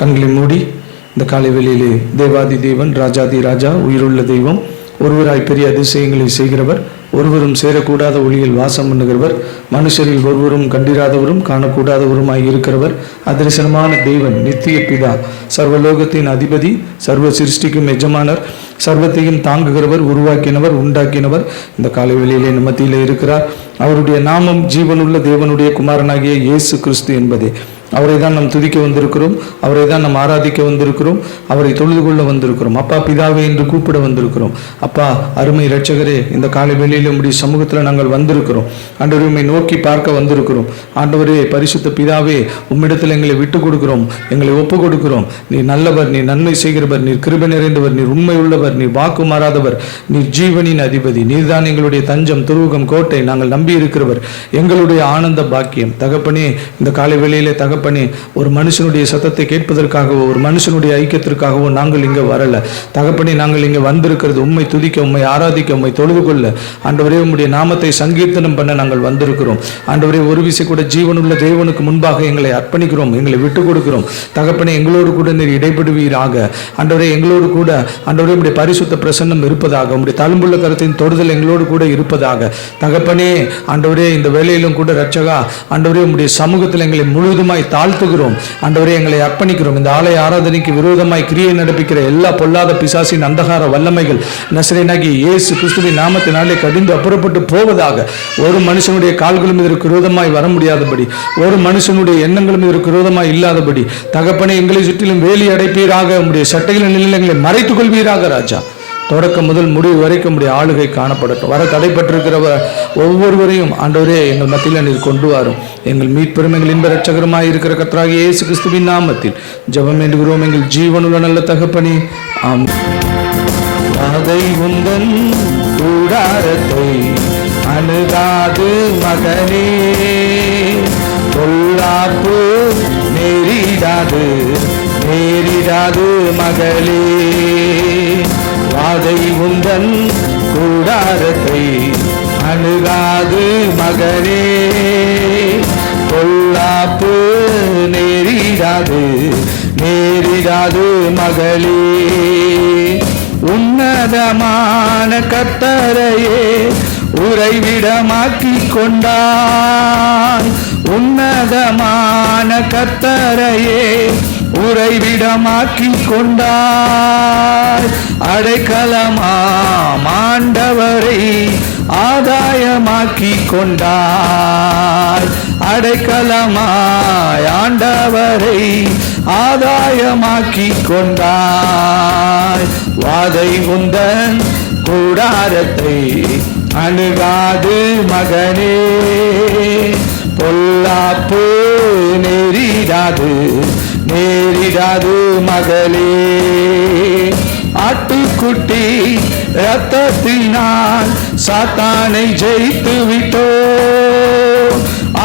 கண்களை மூடி இந்த காலை வேளையிலே தேவாதி தேவன், ராஜாதி ராஜா, உயிருள்ள தெய்வம், ஒருவராய் பெரிய அதிசயங்களை செய்கிறவர், ஒருவரும் சேரக்கூடாத ஒளியில் வாசம் பண்ணுகிறவர், மனுஷரில் ஒருவரும் கண்டிராதவரும் காணக்கூடாதவருமாய் இருக்கிறவர், அதிர்சனமான தேவன், நித்திய பிதா, சர்வலோகத்தின் அதிபதி, சர்வ சிருஷ்டிக்கும் எஜமானர், சர்வத்தையும் தாங்குகிறவர், உருவாக்கினவர், உண்டாக்கினவர் இந்த காலை வேளையிலே நம்ம மத்தியிலே இருக்கிறார். அவருடைய நாமம் ஜீவனுள்ள தேவனுடைய குமாரனாகிய இயேசு கிறிஸ்து என்பதே. அவரை தான் நாம் துதிக்க வந்திருக்கிறோம், அவரை தான் நாம் ஆராதிக்க வந்திருக்கிறோம், அவரை தொழுது கொள்ள வந்திருக்கிறோம். அப்பா பிதாவே என்று கூப்பிட வந்திருக்கிறோம். அப்பா அருமை இரட்சகரே, இந்த காலை வேளையிலே உம்முடைய சமூகத்தில் நாங்கள் வந்திருக்கிறோம். ஆண்டவரே, உம்மை நோக்கி பார்க்க வந்திருக்கிறோம். ஆண்டவரே, பரிசுத்த பிதாவே, உம்மிடத்தில் எங்களை விட்டு கொடுக்கிறோம், எங்களை ஒப்பு கொடுக்கிறோம். நீர் நல்லவர், நீர் நன்மை செய்கிறவர், நீர் கிருபை நிறைந்தவர், நீர் உண்மை உள்ளவர், நீர் வாக்கு மாறாதவர், நீர் ஜீவனின் அதிபதி, நீர்தான் எங்களுடைய தஞ்சம், துருவகம், கோட்டை, நாங்கள் நம்பி இருக்கிறவர், எங்களுடைய ஆனந்த பாக்கியம். தகப்பனே, இந்த காலை வேளையிலே தகப்பனே, ஒரு மனுஷனுடைய சத்தத்தை கேட்பதற்காகவோ ஒரு மனுஷனுடைய ஐக்கியத்திற்காகவோ நாங்கள் இங்கே வரல. தகப்பனே, நாங்கள் இங்கே வந்திருக்கிறது உம்மை துதிக்க, உம்மை ஆராதிக்க, உம்மை தொழுது கொள்ள. ஆண்டவரே, உம்முடைய நாமத்தை சங்கீர்த்தனம் பண்ண நாங்கள் வந்திருக்கிறோம். ஆண்டவரே, ஒரு விசை கூட ஜீவனுள்ள தேவனுக்கு முன்பாக எங்களை அர்ப்பணிக்கிறோம், எங்களை விட்டு கொடுக்கிறோம். தகப்பனே, எங்களோடு கூட நீர் இடைப்படுவீராக. ஆண்டவரே, எங்களோடு கூட ஆண்டவரே உம்முடைய பரிசுத்த பிரசன்னம் இருப்பதாக, உம்முடைய தழும்புள்ள கருத்தின் தொடுதல் எங்களோடு கூட இருப்பதாக. தகப்பனே, ஆண்டவரே, இந்த வேளையிலும் கூட ரட்சகா, ஆண்டவரே, உம்முடைய சமூகத்தில் எங்களை முழுவதுமாய் தாழ்த்துகிறோம். ஆண்டவரே, எங்களை அர்ப்பணிக்கிறோம். இந்த ஆலய ஆராதனைக்கு விரோதமாய் கிரியை நடப்பிக்கிற எல்லா பொல்லாத பிசாசின் அந்தகார வல்லமைகள் நசரேயனாகிய இயேசு கிறிஸ்துவின் நாமத்தினாலே கடிந்து அப்புறப்பட்டு போவதாக. ஒரு மனுஷனுடைய கால்களும் இதற்கு விரோதமாய் வர முடியாதபடி, ஒரு மனுஷனுடைய எண்ணங்களும் இதற்கு விரோதமாய் இல்லாதபடி தகப்பனே, எங்களை சுற்றிலும் வேலி அடைப்பீராக. உம்முடைய சட்டைகளின் நிலையில் எங்களை மறைத்துக் கொள்வீராக ராஜா. தொடக்கம் முதல் முடிவு வரைக்கும் உடைய ஆளுகை காணப்படட்டும். வர தடைப்பட்டிருக்கிறவ ஒவ்வொருவரையும் ஆண்டவரே எங்கள் மத்தியில் நீர் கொண்டு வரும். எங்கள் மீட்பெரும் எங்கள் இன்ப இரட்சகருமாய் இருக்கிற கர்த்தராகிய இயேசு கிறிஸ்துவின் நாமத்தில் ஜெபம் வேண்டுகிறோம் எங்கள் ஜீவனுள்ள நல்ல தகப்பனே, ஆமென். அதை உந்தன் கூடாரத்தை அணுகாது மகனே, பொல்லாப்பு நேரிடாது நேரிடாது மகளே. வாதை உந்தன் கூடாரத்தை அணுகாது மகனே, பொல்லாப்பு நேரிடாது நேரிடாது மகளே. உன்னதமான கர்த்தரையே உறைவிடமாக்கி கொண்டாய், உன்னதமான கர்த்தரையே உறைவிடமாக்கி கொண்டாய். அடைக்கலமாம் ஆண்டவரை ஆதாயமாக்கி கொண்டாய், அடைக்கலமாய் ஆண்டவரை ஆதாயமாக்கி கொண்டாய். வாதை உந்தன் கூடாரத்தை அணுகாது மகனே, பொல்லாப்பு நேரிடாது நேரிடாது மகளே. ஆட்டுக்குட்டி இரத்தத்தினால் சாத்தானை ஜெயித்து விட்டோ,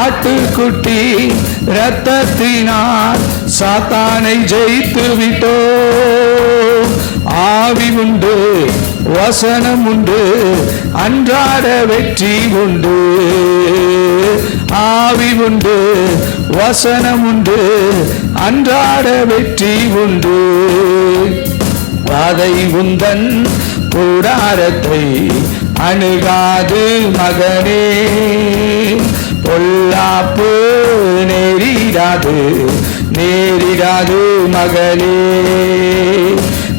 ஆட்டுக்குட்டி இரத்தத்தினால் சாத்தானை ஜெயித்து விட்டோ. ஆவி உண்டு, வசனம் உண்டு, அன்றாட வெற்றி உண்டு. ஆவி உண்டு, வசனம் உண்டு, அன்றாட வெற்றி உண்டு. வாதை உந்தன் கூடாரத்தை அணுகாது மகனே, பொல்லாப்பு நேரிடாது நேரிடாது மகளே.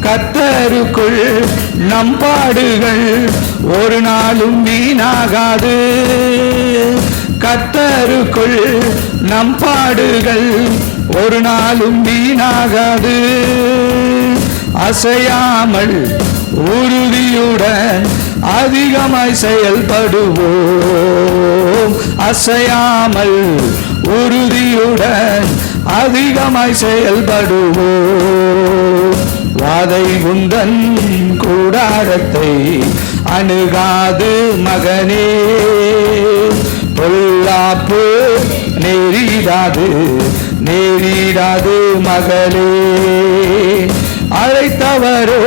கர்த்தருக்குள் நம் பாடுகள் ஒரு நாளும் வீணாகாது, கர்த்தருக்குள் நம் பாடுகள் ஒரு நாளும் வீணாகாது. அசையாமல் உறுதியுடன் அதிகமாய் செயல்படுவோம், அசையாமல் உறுதியுடன் அதிகமாய் செயல்படுவோம். வாதை உந்தன் கூடாரத்தை அணுகாது மகனே, பொல்லாப்பு நேரிடாது நேரிடாது மகளே. அழைத்தவரோ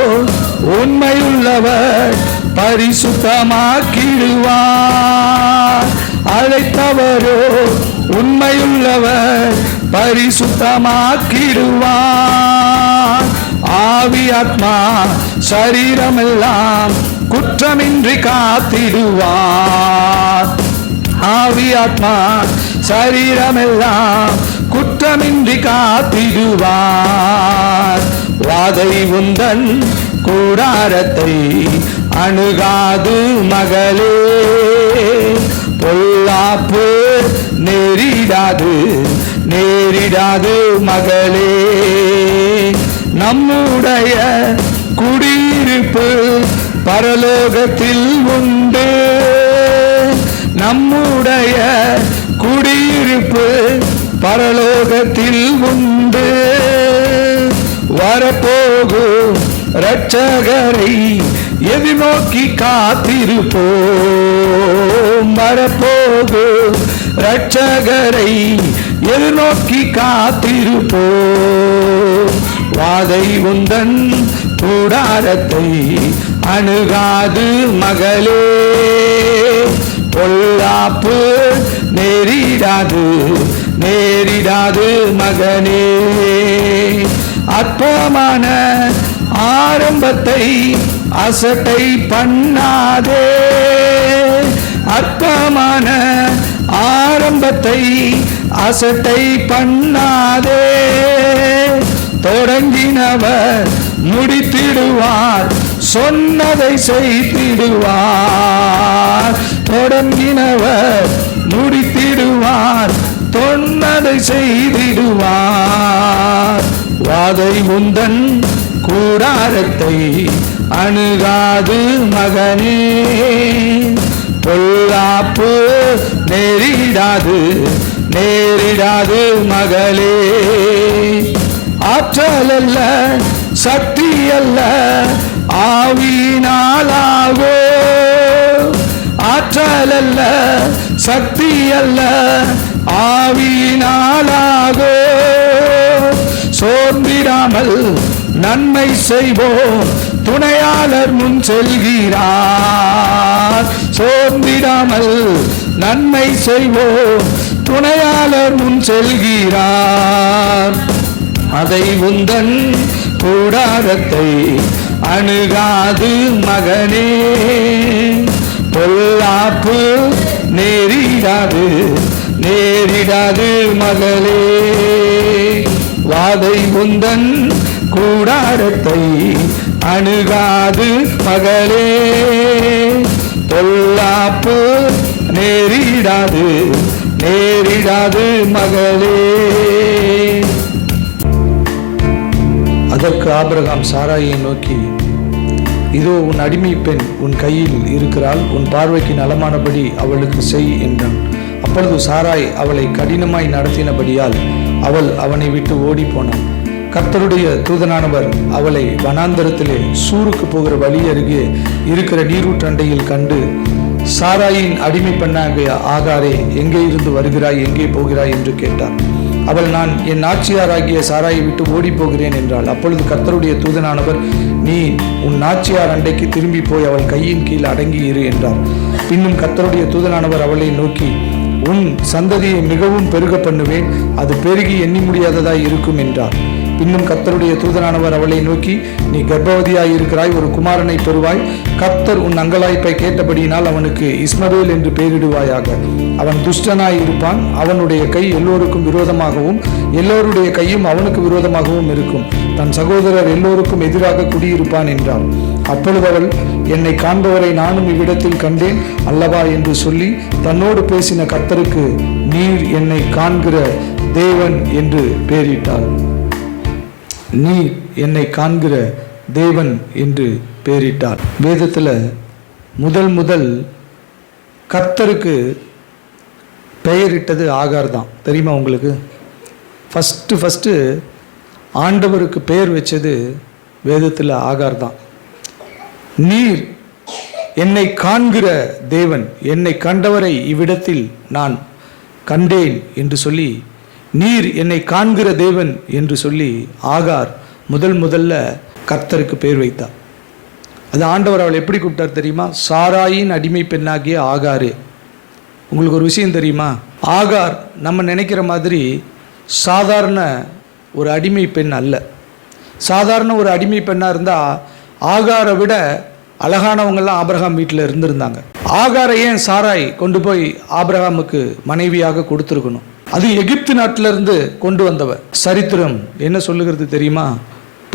உண்மையுள்ளவர் பரிசுத்தமாக்கிடுவார், அழைத்தவரோ உண்மையுள்ளவர் பரிசுத்தமாக்கிடுவார். ஆவி ஆத்மா சரீரமெல்லாம் குற்றமின்றி காத்திடுவார். ஆவி ஆத்மா சரீரமெல்லாம் குற்றமின்றி காத்திடுவார். வாதை உந்தன் கூடாரத்தை அணுகாது மகளே, பொல்லாப்பு நேரிடாது நேரிடாது மகளே. நம்முடைய குடியிருப்பு பரலோகத்தில் உண்டு. நம்முடைய குடியிருப்பு பரலோகத்தில் உண்டு. வரப்போகும் இரட்சகரை எதிர்நோக்கி காத்திருப்போம். வரப்போகும் இரட்சகரை எதிர்நோக்கி காத்திருப்போம். வாதை உந்தன் கூடாரத்தை அணுகாது மகளே, பொல்லாப்பு நேரிடாது நேரிடாது மகனே. அற்பமான ஆரம்பத்தை அசட்டை பண்ணாதே. அற்பமான ஆரம்பத்தை அசட்டை பண்ணாதே. தொடங்கினவர் முடித்திடுவார், சொன்னதை செய்திடுவார். தொடங்கினவர் முடித்திடுவார், சொன்னதை செய்திடுவார். வாதை உந்தன் கூடாரத்தை அணுகாது மகனே, பொல்லாப்பு நேரிடாது நேரிடாது மகளே. ஆற்றல் அல்ல சக்தி அல்ல ஆவியினாலாகோ. ஆற்றல் அல்ல சக்தி அல்ல ஆவியினாலாகோ. சோர்ந்திடாமல் நன்மை செய்வோம், துணையாளர் முன் செல்கிறார். சோர்ந்திடாமல் நன்மை செய்வோம், துணையாளர் முன் செல்கிறார். அதை உந்தன் கூடாரத்தை அணுகாது மகனே, பொல்லாப்பு நேரிடாது நேரிடாது மகளே. வாதை உந்தன் கூடாரத்தை அணுகாது மகளே, பொல்லாப்பு நேரிடாது நேரிடாது மகளே. அதற்கு ஆபிரகாம் சாராயை நோக்கி, இதோ உன் அடிமை பெண் உன் கையில் இருக்கிறாள், உன் பார்வைக்கு நலமானபடி அவளுக்கு செய் என்றான். அப்பொழுது சாராய் அவளை கடினமாய் நடத்தினபடியால் அவள் அவனை விட்டு ஓடி போனாள். கர்த்தருடைய தூதனானவர் அவளை வனாந்தரத்திலே சூருக்கு போகிற வழி அருகே இருக்கிற நீரூற்றண்டையில் கண்டு, சாராயின் அடிமை பெண்ணாகிய ஆகாரே, எங்கே இருந்து வருகிறாய், எங்கே போகிறாய் என்று கேட்டார். அவள், நான் என் நாச்சியாராகிய சாராயை விட்டு ஓடி போகிறேன் என்றாள். அப்பொழுது கர்த்தருடைய தூதனானவர், நீ உன் நாச்சியார் அண்டைக்கு திரும்பி போய் அவள் கையின் கீழ் அடங்கி இரு என்றார். பின்னும் கர்த்தருடைய தூதனானவர் அவளை நோக்கி, உன் சந்ததியை மிகவும் பெருக பண்ணுவேன், அது பெருகி எண்ணி முடியாததாய் இருக்கும் என்றார். பின்னும் கர்த்தருடைய தூதனானவர் அவளை நோக்கி, நீ கர்ப்பவதியாய் இருக்கிறாய், ஒரு குமாரனை பெறுவாய். கர்த்தர் உன் அங்கலாய்ப்பை கேட்டபடியினால் அவனுக்கு இஸ்மவேல் என்று பெயரிடுவாயாக. அவன் துஷ்டனாய் இருப்பான், அவனுடைய கை எல்லோருக்கும் விரோதமாகவும் எல்லோருடைய கையும் அவனுக்கு விரோதமாகவும் இருக்கும். தன் சகோதரர் எல்லோருக்கும் எதிராக குடியிருப்பான் என்றார். அப்பொழுது அவள், என்னை காண்பவரை நானும் இவ்விடத்தில் கண்டேன் அல்லவா என்று சொல்லி தன்னோடு பேசின கர்த்தருக்கு நீர் என்னை காண்கிற தேவன் என்று பெயரிட்டாள். நீர் என்னை காண்கிற தேவன் என்று பெயரிட்டார். வேதத்தில் முதல் கர்த்தருக்கு பெயரிட்டது ஆகார் தான். தெரியுமா உங்களுக்கு? ஃபஸ்ட்டு ஆண்டவருக்கு பெயர் வச்சது வேதத்தில் ஆகார் தான். நீர் என்னை காண்கிற தேவன், என்னை கண்டவரை இவ்விடத்தில் நான் கண்டேன் என்று சொல்லி, நீர் என்னை காண்கிற தேவன் என்று சொல்லி ஆகார் முதல்ல கர்த்தருக்கு பெயர் வைத்தார். அது ஆண்டவர் அவள் எப்படி கூப்பிட்டார் தெரியுமா? சாராயின் அடிமை பெண்ணாகிய ஆகாரே. உங்களுக்கு ஒரு விஷயம் தெரியுமா? ஆகார் நம்ம நினைக்கிற மாதிரி சாதாரண ஒரு அடிமை பெண் அல்ல. சாதாரண ஒரு அடிமை பெண்ணாக இருந்தால் ஆகாரை விட அழகானவங்கெல்லாம் ஆபிரகாம் வீட்டில் இருந்திருந்தாங்க. ஆகாரை ஏன் சாராய் கொண்டு போய் ஆபிரகாமுக்கு மனைவியாக கொடுத்துருக்கணும்? அது எகிப்து நாட்டிலிருந்து கொண்டு வந்தவர். சரித்திரம் என்ன சொல்லுகிறது தெரியுமா?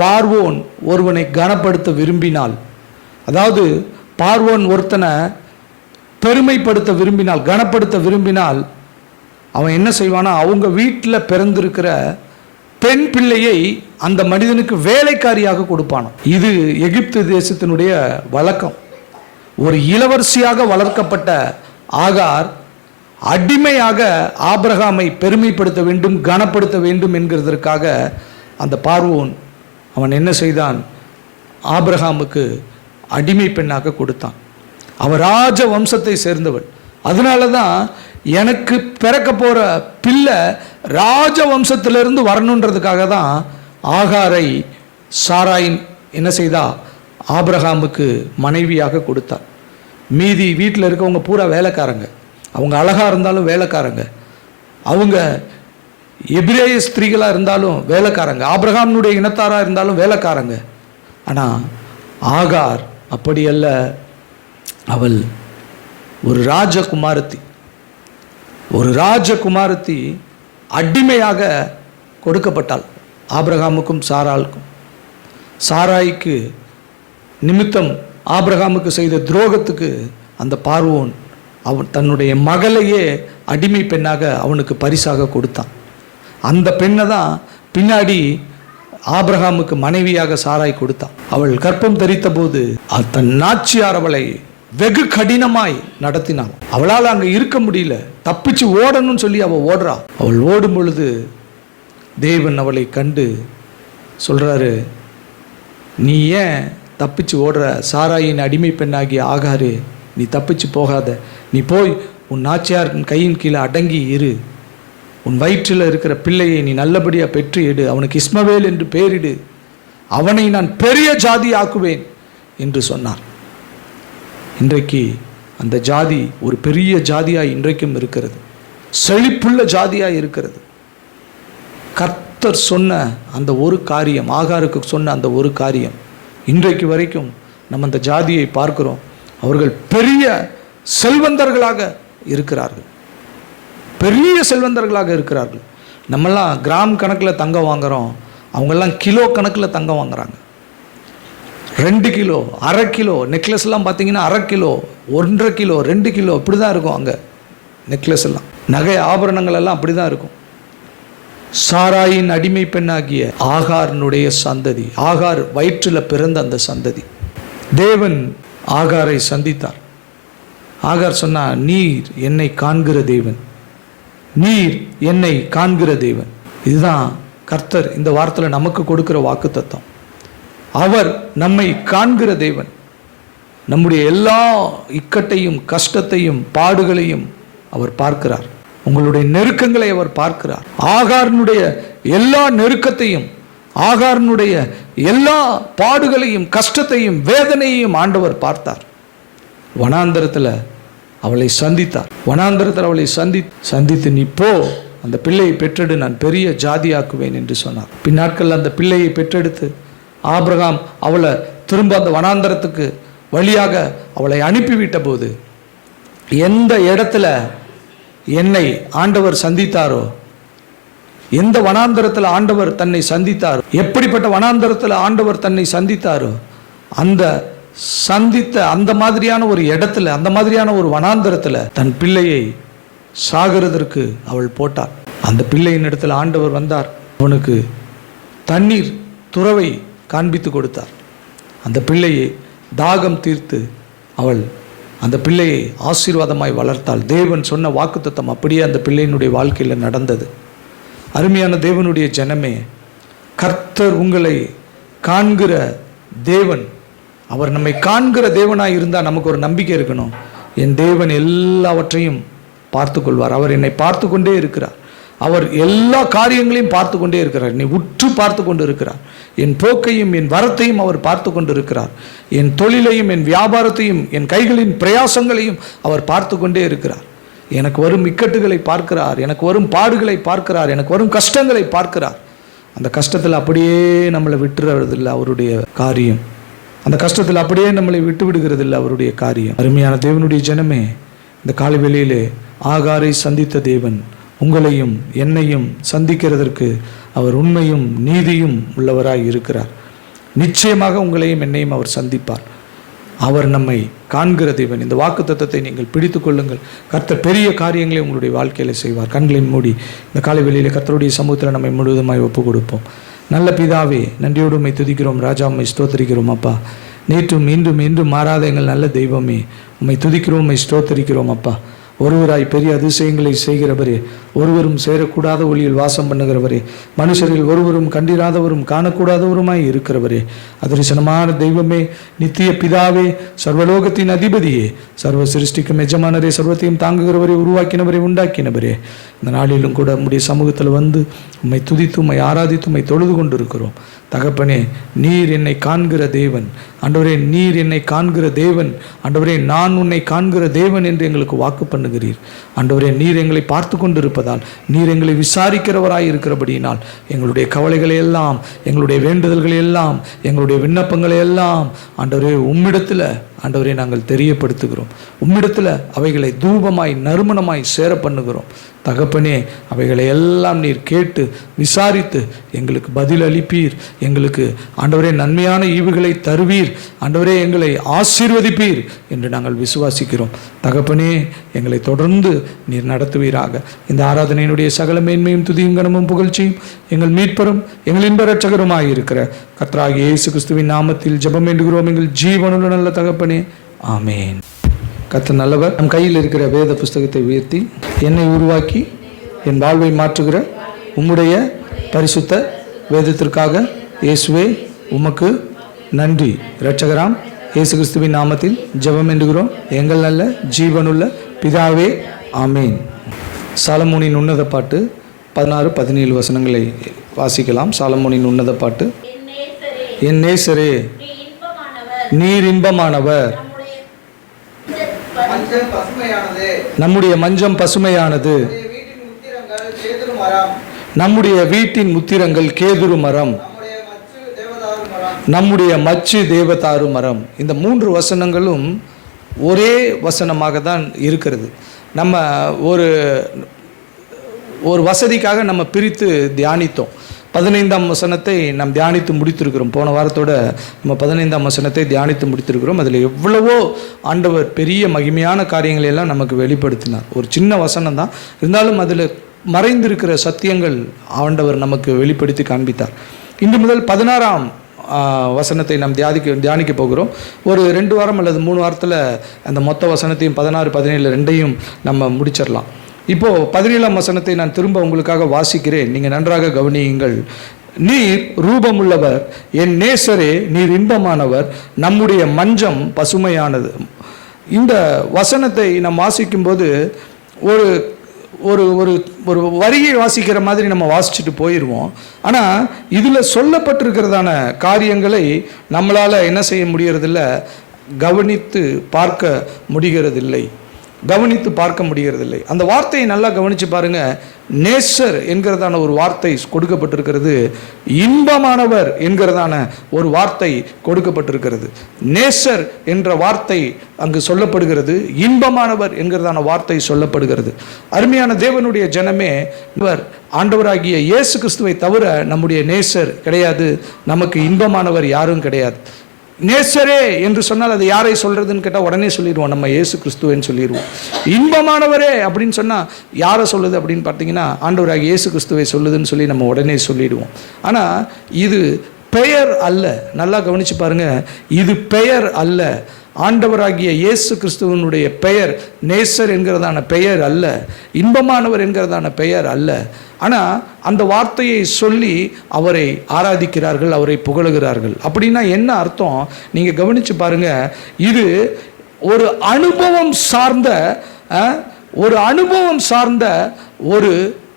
பார்வோன் ஒருவனை கனப்படுத்த விரும்பினால், அதாவது பார்வோன் ஒருத்தனை பெருமைப்படுத்த விரும்பினால், கனப்படுத்த விரும்பினால், அவன் என்ன செய்வானா, அவங்க வீட்டில் பிறந்திருக்கிற பெண் பிள்ளையை அந்த மனிதனுக்கு வேலைக்காரியாக கொடுப்பானோ. இது எகிப்து தேசத்தினுடைய வழக்கம். ஒரு இளவரசியாக வளர்க்கப்பட்ட ஆகார் அடிமையாக ஆபிரகாமை பெருமைப்படுத்த வேண்டும், கனப்படுத்த வேண்டும் என்கிறதற்காக அந்த பார்வோன் அவன் என்ன செய்தான், ஆபிரகாமுக்கு அடிமை பெண்ணாக கொடுத்தான். அவர் ராஜ வம்சத்தை சேர்ந்தவள். அதனால தான் எனக்கு பிறக்க போகிற பிள்ளை ராஜ வம்சத்திலிருந்து வரணுன்றதுக்காக தான் ஆகாரை சாராயின் என்ன செய்தா, ஆபிரகாமுக்கு மனைவியாக கொடுத்தார். மீதி வீட்டில் இருக்கவங்க பூரா வேலைக்காரங்க. அவங்க அழகாக இருந்தாலும் வேலைக்காரங்க, அவங்க எபிரேய ஸ்திரீகளாக இருந்தாலும் வேலைக்காரங்க, ஆபிரகாமுடைய இனத்தாராக இருந்தாலும் வேலைக்காரங்க. ஆனால் ஆகார் அப்படி அல்ல. அவள் ஒரு ராஜகுமாரத்தி. ஒரு ராஜகுமாரத்தி அடிமையாக கொடுக்கப்பட்டாள் ஆபிரகாமுக்கும் சாராளுக்கும். சாராய்க்கு நிமித்தம் ஆபிரகாமுக்கு செய்த துரோகத்துக்கு அந்த பார்வோன் அவன் தன்னுடைய மகளையே அடிமை பெண்ணாக அவனுக்கு பரிசாக கொடுத்தான். அந்த பெண்ணை தான் பின்னாடி ஆபிரகாமுக்கு மனைவியாக சாராய் கொடுத்தான். அவள் கர்ப்பம் தரித்த போது தன் நாச்சியார் அவளை வெகு கடினமாய் நடத்தினாள். அவளால் அங்கே இருக்க முடியல, தப்பிச்சு ஓடணும்னு சொல்லி அவள் ஓடுறா. அவள் ஓடும் பொழுது தேவன் அவளை கண்டு சொல்றாரு, நீ ஏன் தப்பிச்சு ஓடுற? சாராயின் அடிமை பெண்ணாகிய ஆகாரு, நீ தப்பிச்சு போகாத. நீ போய் உன் நாச்சியார் கையின் கீழே அடங்கி இரு. உன் வயிற்றில் இருக்கிற பிள்ளையை நீ நல்லபடியாக பெற்று எடு. அவனுக்கு இஸ்மவேல் என்று பெயரிடு. அவனை நான் பெரிய ஜாதி ஆக்குவேன் என்று சொன்னார். இன்றைக்கு அந்த ஜாதி ஒரு பெரிய ஜாதியாய் இன்றைக்கும் இருக்கிறது. செழிப்புள்ள ஜாதியாய் இருக்கிறது. கர்த்தர் சொன்ன அந்த ஒரு காரியம், ஆகாருக்கு சொன்ன அந்த ஒரு காரியம், இன்றைக்கு வரைக்கும் நம்ம அந்த ஜாதியை பார்க்கிறோம். அவர்கள் பெரிய செல்வந்தர்களாக இருக்கிறார்கள், பெரிய செல்வந்தர்களாக இருக்கிறார்கள். நம்மெல்லாம் கிராம் கணக்கில் தங்கம் வாங்குகிறோம், அவங்கெல்லாம் கிலோ கணக்கில் தங்கம் வாங்குறாங்க. 2 கிலோ, அரை கிலோ நெக்லஸ்லாம் பார்த்தீங்கன்னா அரை கிலோ, 1.5 கிலோ, 2 கிலோ இப்படி தான் இருக்கும். அங்கே நெக்லஸ் எல்லாம், நகை ஆபரணங்கள் எல்லாம் அப்படி தான் இருக்கும். சாராயின் அடிமை பெண்ணாகிய ஆகாரனுடைய சந்ததி, ஆகார் வயிற்றில் பிறந்த அந்த சந்ததி. தேவன் ஆகாரை சந்தித்தார். ஆகார் சொன்னா, நீர் என்னை காண்கிற தேவன், நீர் என்னை காண்கிற தேவன். இதுதான் கர்த்தர் இந்த வார்த்தையில் நமக்கு கொடுக்கிற வாக்கு தத்தம். அவர் நம்மை காண்கிற தேவன். நம்முடைய எல்லா இக்கட்டையும் கஷ்டத்தையும் பாடுகளையும் அவர் பார்க்கிறார். உங்களுடைய நெருக்கங்களை அவர் பார்க்கிறார். ஆகாரனுடைய எல்லா நெருக்கத்தையும், ஆகாரனுடைய எல்லா பாடுகளையும் கஷ்டத்தையும் வேதனையையும் ஆண்டவர் பார்த்தார். வனாந்தரத்தில் அவளை சந்தித்தார். வனாந்தரத்தில் அவளை சந்தித்து நீ போ, அந்த பிள்ளையை பெற்றெடு, நான் பெரிய ஜாதியாக்குவேன் என்று சொன்னார். பின்னாட்கள் அந்த பிள்ளையை பெற்றெடுத்து ஆபிரகாம் அவளை திரும்ப அந்த வனாந்தரத்துக்கு வழியாக அவளை அனுப்பிவிட்ட போது, எந்த இடத்துல என்னை ஆண்டவர் சந்தித்தாரோ, எந்த வனாந்தரத்தில் ஆண்டவர் தன்னை சந்தித்தாரோ, எப்படிப்பட்ட வனாந்தரத்தில் ஆண்டவர் தன்னை சந்தித்தாரோ, அந்த சந்தித்த அந்த மாதிரியான ஒரு இடத்துல, அந்த மாதிரியான ஒரு வனாந்தரத்தில் தன் பிள்ளையை சாகிறதற்கு அவள் போட்டார். அந்த பிள்ளையின் இடத்துல ஆண்டவர் வந்தார். அவனுக்கு தண்ணீர் துறவை காண்பித்து கொடுத்தார். அந்த பிள்ளையை தாகம் தீர்த்து அவள் அந்த பிள்ளையை ஆசீர்வாதமாய் வளர்த்தாள். தேவன் சொன்ன வாக்குத்தத்தம் அப்படியே அந்த பிள்ளையினுடைய வாழ்க்கையில் நடந்தது. அருமையான தேவனுடைய ஜனமே, கர்த்தர் உங்களை காண்கிற தேவன். அவர் நம்மை காண்கிற தேவனாய் இருந்தால் நமக்கு ஒரு நம்பிக்கை இருக்கணும். என் தேவன் எல்லாவற்றையும் பார்த்து கொள்வார். அவர் என்னை பார்த்து கொண்டே இருக்கிறார். அவர் எல்லா காரியங்களையும் பார்த்து கொண்டே இருக்கிறார். என்னை உற்று பார்த்து கொண்டு இருக்கிறார். என் போக்கையும் என் வரத்தையும் அவர் பார்த்து கொண்டு இருக்கிறார். என் தொழிலையும் என் வியாபாரத்தையும் என் கைகளின் பிரயாசங்களையும் அவர் பார்த்து கொண்டே இருக்கிறார். எனக்கு வரும் இக்கட்டுகளை பார்க்கிறார், எனக்கு வரும் பாடுகளை பார்க்கிறார், எனக்கு வரும் கஷ்டங்களை பார்க்கிறார். அந்த கஷ்டத்தில் அப்படியே நம்மளை விட்டுறதில்லை அவருடைய காரியம். அந்த கஷ்டத்தில் அப்படியே நம்மளை விட்டு விடுகிறதில்லை அவருடைய காரியம். அருமையான தேவனுடைய ஜனமே, இந்த காலை வேளையிலே ஆகாரை சந்தித்த தேவன் உங்களையும் என்னையும் சந்திக்கிறதற்கு அவர் உண்மையும் நீதியும் உள்ளவராய் இருக்கிறார். நிச்சயமாக உங்களையும் என்னையும் அவர் சந்திப்பார். அவர் நம்மை காண்கிற தேவன். இந்த வாக்குத்தத்தத்தை நீங்கள் பிடித்து கொள்ளுங்கள். கர்த்தர் பெரிய காரியங்களை உங்களுடைய வாழ்க்கையில் செய்வார். கண்களை மூடி இந்த காலை வேளையிலே கர்த்தருடைய சமூகத்தில் நம்மை முழுவதுமாய் ஒப்பு கொடுப்போம். நல்ல பிதாவே, நன்றியோடு உம்மை துதிக்கிறோம் ராஜா, உம்மை ஸ்தோத்தரிக்கிறோம் அப்பா. நேற்றும் இன்றும் என்றும் மாறாத எங்கள் நல்ல தெய்வமே, உம்மை துதிக்கிறோம், உம்மை ஸ்தோத்தரிக்கிறோம் அப்பா. ஒருவராய் பெரிய அதிசயங்களை செய்கிறவரே, ஒருவரும் சேரக்கூடாத ஒளியில் வாசம் பண்ணுகிறவரே, மனுஷரில் ஒருவரும் கண்டிராதவரும் காணக்கூடாதவருமாய் இருக்கிறவரே, அதிர்சனமான தெய்வமே, நித்திய பிதாவே, சர்வலோகத்தின் அதிபதியே, சர்வ சிருஷ்டிக்கும் எஜமானரே, சர்வத்தையும் தாங்குகிறவரே, உருவாக்கினவரே, உண்டாக்கினவரே, இந்த நாளிலும் கூட உம்முடைய சமூகத்தில் வந்து உம்மை துதித்து உம்மை ஆராதித்து உம்மை தொழுது கொண்டிருக்கிறோம். தகப்பனே, நீர் என்னை காண்கிற தேவன். ஆண்டவரே, நீர் என்னை காண்கிற தேவன். ஆண்டவரே, நான் உன்னை காண்கிற தேவன் என்று எங்களுக்கு வாக்கு பண்ணுகிறீர். ஆண்டவரே, நீர் எங்களை பார்த்து கொண்டிருப்பதால், நீர் எங்களை விசாரிக்கிறவராய் இருக்கிறபடியினால் எங்களுடைய கவலைகளை எல்லாம், எங்களுடைய வேண்டுதல்களை எல்லாம், எங்களுடைய விண்ணப்பங்களை எல்லாம் ஆண்டவரே உம்மிடத்தில் ஆண்டவரே நாங்கள் தெரியப்படுத்துகிறோம். உம்மிடத்தில் அவைகளை தூபமாய் நறுமணமாய் சேர பண்ணுகிறோம். தகப்பனே, அவைகளை எல்லாம் நீர் கேட்டு விசாரித்து எங்களுக்கு பதில் அளிப்பீர். எங்களுக்கு ஆண்டவரே நன்மையான ஈவுகளை தருவீர். ஆண்டவரே, எங்களை ஆசீர்வதிப்பீர் என்று நாங்கள் விசுவாசிக்கிறோம். தகப்பனே, எங்களை தொடர்ந்து நீர் நடத்துவீராக. இந்த ஆராதனையினுடைய சகல மேன்மையும் துதியும் கனமும் புகழ்ச்சியும் எங்கள் மீட்பரும் எங்கள் இன்ப இரட்சகருமாய் இருக்கிற கர்த்தராகிய இயேசு கிறிஸ்துவின் நாமத்தில் ஜெபம் வேண்டுகிறோம் எங்கள் ஜீவனுள்ள நல்ல தகப்பனே, ஆமேன். கர்த்தர் நல்லவர். நம் கையில் இருக்கிற வேத புஸ்தகத்தை உயர்த்தி, என்னை உருவாக்கி என் வாழ்வை மாற்றுகிற உம்முடைய பரிசுத்த வேதத்திற்காக இயேசுவே உமக்கு நன்றி. இரட்சகராம் இயேசு கிறிஸ்துவின் நாமத்தில் ஜெபம் வேண்டுகிறோம் எங்கள் நல்ல ஜீவனுள்ள பிதாவே, ஆமேன். சாலமோனின் உன்னத பாட்டு 16-17 வசனங்களை வாசிக்கலாம். சாலமோனின் உன்னத பாட்டு. என் நேசரே, நீர் இன்பமானவர், நம்முடைய மஞ்சம் பசுமையானது, நம்முடைய வீட்டின் முத்திரங்கள் கேதுரு மரம், நம்முடைய மச்சு தேவதாரு மரம். இந்த 3 வசனங்களும் ஒரே வசனமாக தான் இருக்கிறது. நம்ம ஒரு வசதிக்காக நம்ம பிரித்து தியானித்தோம். 15ஆம் வசனத்தை நாம் தியானித்து முடித்திருக்கிறோம். போன வாரத்தோட நம்ம 15ஆம் வசனத்தை தியானித்து முடித்திருக்கிறோம். அதில் எவ்வளவோ ஆண்டவர் பெரிய மகிமையான காரியங்களை எல்லாம் நமக்கு வெளிப்படுத்தினார். ஒரு சின்ன வசனம் தான் இருந்தாலும் அதில் மறைந்திருக்கிற சத்தியங்கள் ஆண்டவர் நமக்கு வெளிப்படுத்தி காண்பித்தார். இன்று முதல் 16ஆம் வசனத்தை நாம் தியானிக்க போகிறோம். ஒரு 2 வாரம் அல்லது 3 வாரத்தில் அந்த மொத்த வசனத்தையும் 16-17 ரெண்டையும் நம்ம முடிச்சிடலாம். இப்போது 17ஆம் வசனத்தை நான் திரும்ப உங்களுக்காக வாசிக்கிறேன். நீங்கள் நன்றாக கவனியுங்கள். நீர் ரூபமுள்ளவர், என் நேசரே, நீர் இன்பமானவர், நம்முடைய மஞ்சம் பசுமையானது. இந்த வசனத்தை நாம் வாசிக்கும்போது ஒரு ஒரு ஒரு ஒரு வரியை வாசிக்கிற மாதிரி நம்ம வாசிச்சுட்டு போயிடுவோம். ஆனால் இதில் சொல்லப்பட்டிருக்கிறதான காரியங்களை நம்மளால் என்ன செய்ய முடிகிறதில்ல, கவனித்து பார்க்க முடிகிறதில்லை. அந்த வார்த்தையை நல்லா கவனித்து பாருங்கள். நேசர் என்கிறதான ஒரு வார்த்தை கொடுக்கப்பட்டிருக்கிறது, இன்பமானவர் என்கிறதான ஒரு வார்த்தை கொடுக்கப்பட்டிருக்கிறது. நேசர் என்ற வார்த்தை அங்கு சொல்லப்படுகிறது, இன்பமானவர் என்கிறதான வார்த்தை சொல்லப்படுகிறது. அருமையான தேவனுடைய ஜனமே, இவர் ஆண்டவராகிய இயேசு கிறிஸ்துவை தவிர நம்முடைய நேசர் கிடையாது. நமக்கு இன்பமானவர் யாரும் கிடையாது. நேசரே என்று சொன்னால் அது யாரை சொல்றதுன்னு கேட்டால் உடனே சொல்லிடுவோம், நம்ம இயேசு கிறிஸ்துவன்னு சொல்லிடுவோம். இன்பமானவரே அப்படின்னு சொன்னால் யாரை சொல்லுது அப்படின்னு பார்த்தீங்கன்னா ஆண்டவராகிய இயேசு கிறிஸ்துவை சொல்லுதுன்னு சொல்லி நம்ம உடனே சொல்லிடுவோம். ஆனால் இது பெயர் அல்ல. நல்லா கவனித்து பாருங்கள், இது பெயர் அல்ல. ஆண்டவராகிய இயேசு கிறிஸ்துவனுடைய பெயர் நேசர் என்கிறதான பெயர் அல்ல, இன்பமானவர் என்கிறதான பெயர் அல்ல. ஆனால் அந்த வார்த்தையை சொல்லி அவரை ஆராதிக்கிறார்கள், அவரை புகழுகிறார்கள். அப்படின்னா என்ன அர்த்தம் நீங்கள் கவனித்து பாருங்கள். இது ஒரு அனுபவம் சார்ந்த ஒரு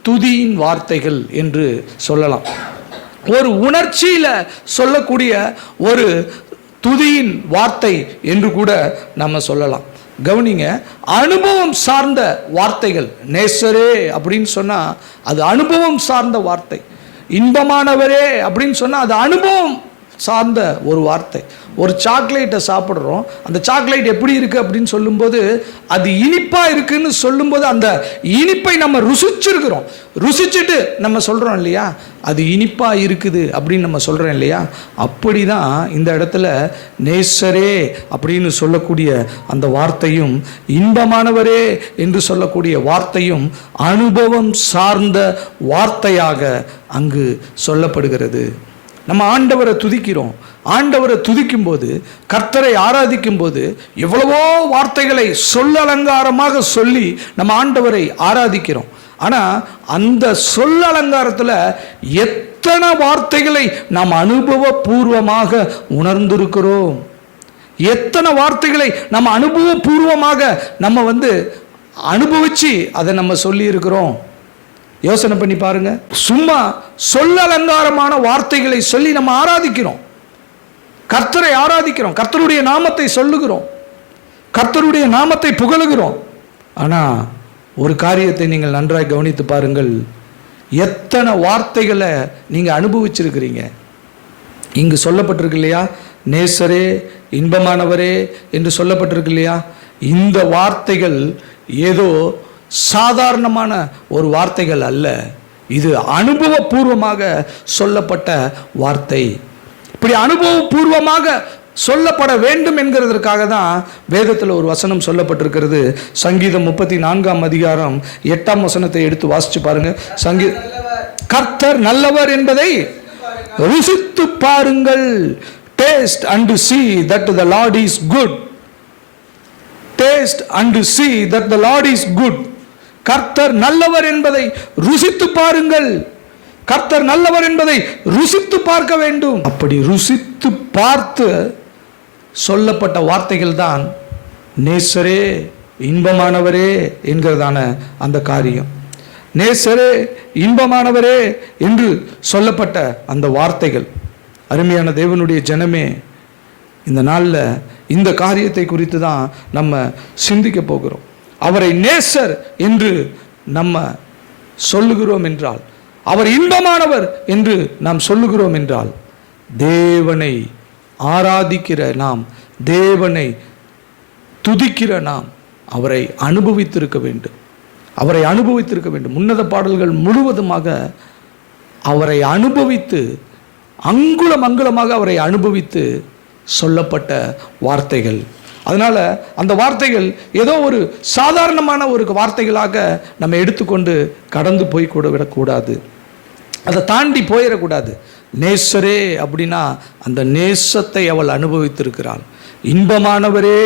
துதியின் வார்த்தைகள் என்று சொல்லலாம். ஒரு உணர்ச்சியில் சொல்லக்கூடிய ஒரு துதியின் வார்த்தை என்று கூட நம்ம சொல்லலாம். கவனிங்க, அனுபவம் சார்ந்த வார்த்தைகள். நேசரே அப்படின்னு சொன்னா அது அனுபவம் சார்ந்த வார்த்தை. இன்பமானவரே அப்படின்னு சொன்னா அது அனுபவம் சார்ந்த ஒரு வார்த்தை. ஒரு சாக்லேட்டை சாப்பிட்றோம், அந்த சாக்லேட் எப்படி இருக்குது அப்படின்னு சொல்லும்போது அது இனிப்பாக இருக்குன்னு சொல்லும்போது அந்த இனிப்பை நம்ம ருசிச்சிருக்கிறோம். ருசிச்சுட்டு நம்ம சொல்கிறோம் இல்லையா, அது இனிப்பாக இருக்குது அப்படின்னு நம்ம சொல்கிறோம் இல்லையா. அப்படி தான் இந்த இடத்துல நேசரே அப்படின்னு சொல்லக்கூடிய அந்த வார்த்தையும் இன்பமானவரே என்று சொல்லக்கூடிய வார்த்தையும் அனுபவம் சார்ந்த வார்த்தையாக அங்கு சொல்லப்படுகிறது. நம்ம ஆண்டவரை துதிக்கிறோம். ஆண்டவரை துதிக்கும் போது, கர்த்தரை ஆராதிக்கும் போது எவ்வளவோ வார்த்தைகளை சொல்லலங்காரமாக சொல்லி நம்ம ஆண்டவரை ஆராதிக்கிறோம். ஆனால் அந்த சொல்லலங்காரத்தில் எத்தனை வார்த்தைகளை நாம் அனுபவபூர்வமாக உணர்ந்திருக்கிறோம், எத்தனை வார்த்தைகளை நம்ம அனுபவபூர்வமாக நம்ம அனுபவிச்சு அதை நம்ம சொல்லி இருக்கிறோம். யோசனை பண்ணி பாருங்க. சும்மா சொல்ல அலங்காரமான வார்த்தைகளை சொல்லி நம்ம ஆராதிக்கிறோம், கர்த்தரை ஆராதிக்கிறோம், கர்த்தருடைய நாமத்தை சொல்லுகிறோம், கர்த்தருடைய நாமத்தை புகழுகிறோம். ஆனால் ஒரு காரியத்தை நீங்கள் நன்றாய் கவனித்து பாருங்கள், எத்தனை வார்த்தைகளை நீங்கள் அனுபவிச்சிருக்கிறீங்க. இங்கு சொல்லப்பட்டிருக்கு இல்லையா, நேசரே இன்பமானவரே என்று சொல்லப்பட்டிருக்கு இல்லையா. இந்த வார்த்தைகள் ஏதோ சாதாரணமான ஒரு வார்த்தைகள் அல்ல, இது அனுபவபூர்வமாக சொல்லப்பட்ட வார்த்தை. இப்படி அனுபவபூர்வமாக சொல்லப்பட வேண்டும் என்கிறதற்காக தான் வேதத்தில் ஒரு வசனம் சொல்லப்பட்டிருக்கிறது. சங்கீதம் 34ஆம் அதிகாரம் 8ஆம் வசனத்தை எடுத்து வாசிச்சு பாருங்க. கர்த்தர் நல்லவர் என்பதை ருசித்து பாருங்கள். Taste and see that the Lord is good. Taste and see that the Lord is good. கர்த்தர் நல்லவர் என்பதை ருசித்து பாருங்கள். கர்த்தர் நல்லவர் என்பதை ருசித்து பார்க்க வேண்டும். அப்படி ருசித்து பார்த்து சொல்லப்பட்ட வார்த்தைகள் தான் நேசரே இன்பமானவரே என்கிறதான அந்த காரியம். நேசரே இன்பமானவரே என்று சொல்லப்பட்ட அந்த வார்த்தைகள். அருமையான தேவனுடைய ஜனமே, இந்த நாளில் இந்த காரியத்தை குறித்து தான் நம்ம சிந்திக்க போகிறோம். அவரை நேசர் என்று நம்ம சொல்லுகிறோம் என்றால், அவர் இன்பமானவர் என்று நாம் சொல்லுகிறோம் என்றால், தேவனை ஆராதிக்கிற நாம், தேவனை துதிக்கிற நாம் அவரை அனுபவித்திருக்க வேண்டும். அவரை அனுபவித்திருக்க வேண்டும். உன்னத பாடல்கள் முழுவதுமாக அவரை அனுபவித்து, அங்குலம் அங்குலமாக அவரை அனுபவித்து சொல்லப்பட்ட வார்த்தைகள். அதனால் அந்த வார்த்தைகள் ஏதோ ஒரு சாதாரணமான ஒரு வார்த்தைகளாக நம்ம எடுத்துக்கொண்டு கடந்து போய் கூட விடக்கூடாது, அதை தாண்டி போயிடக்கூடாது. நேசரே அப்படின்னா அந்த நேசத்தை அவள் அனுபவித்திருக்கிறாள். இன்பமானவரே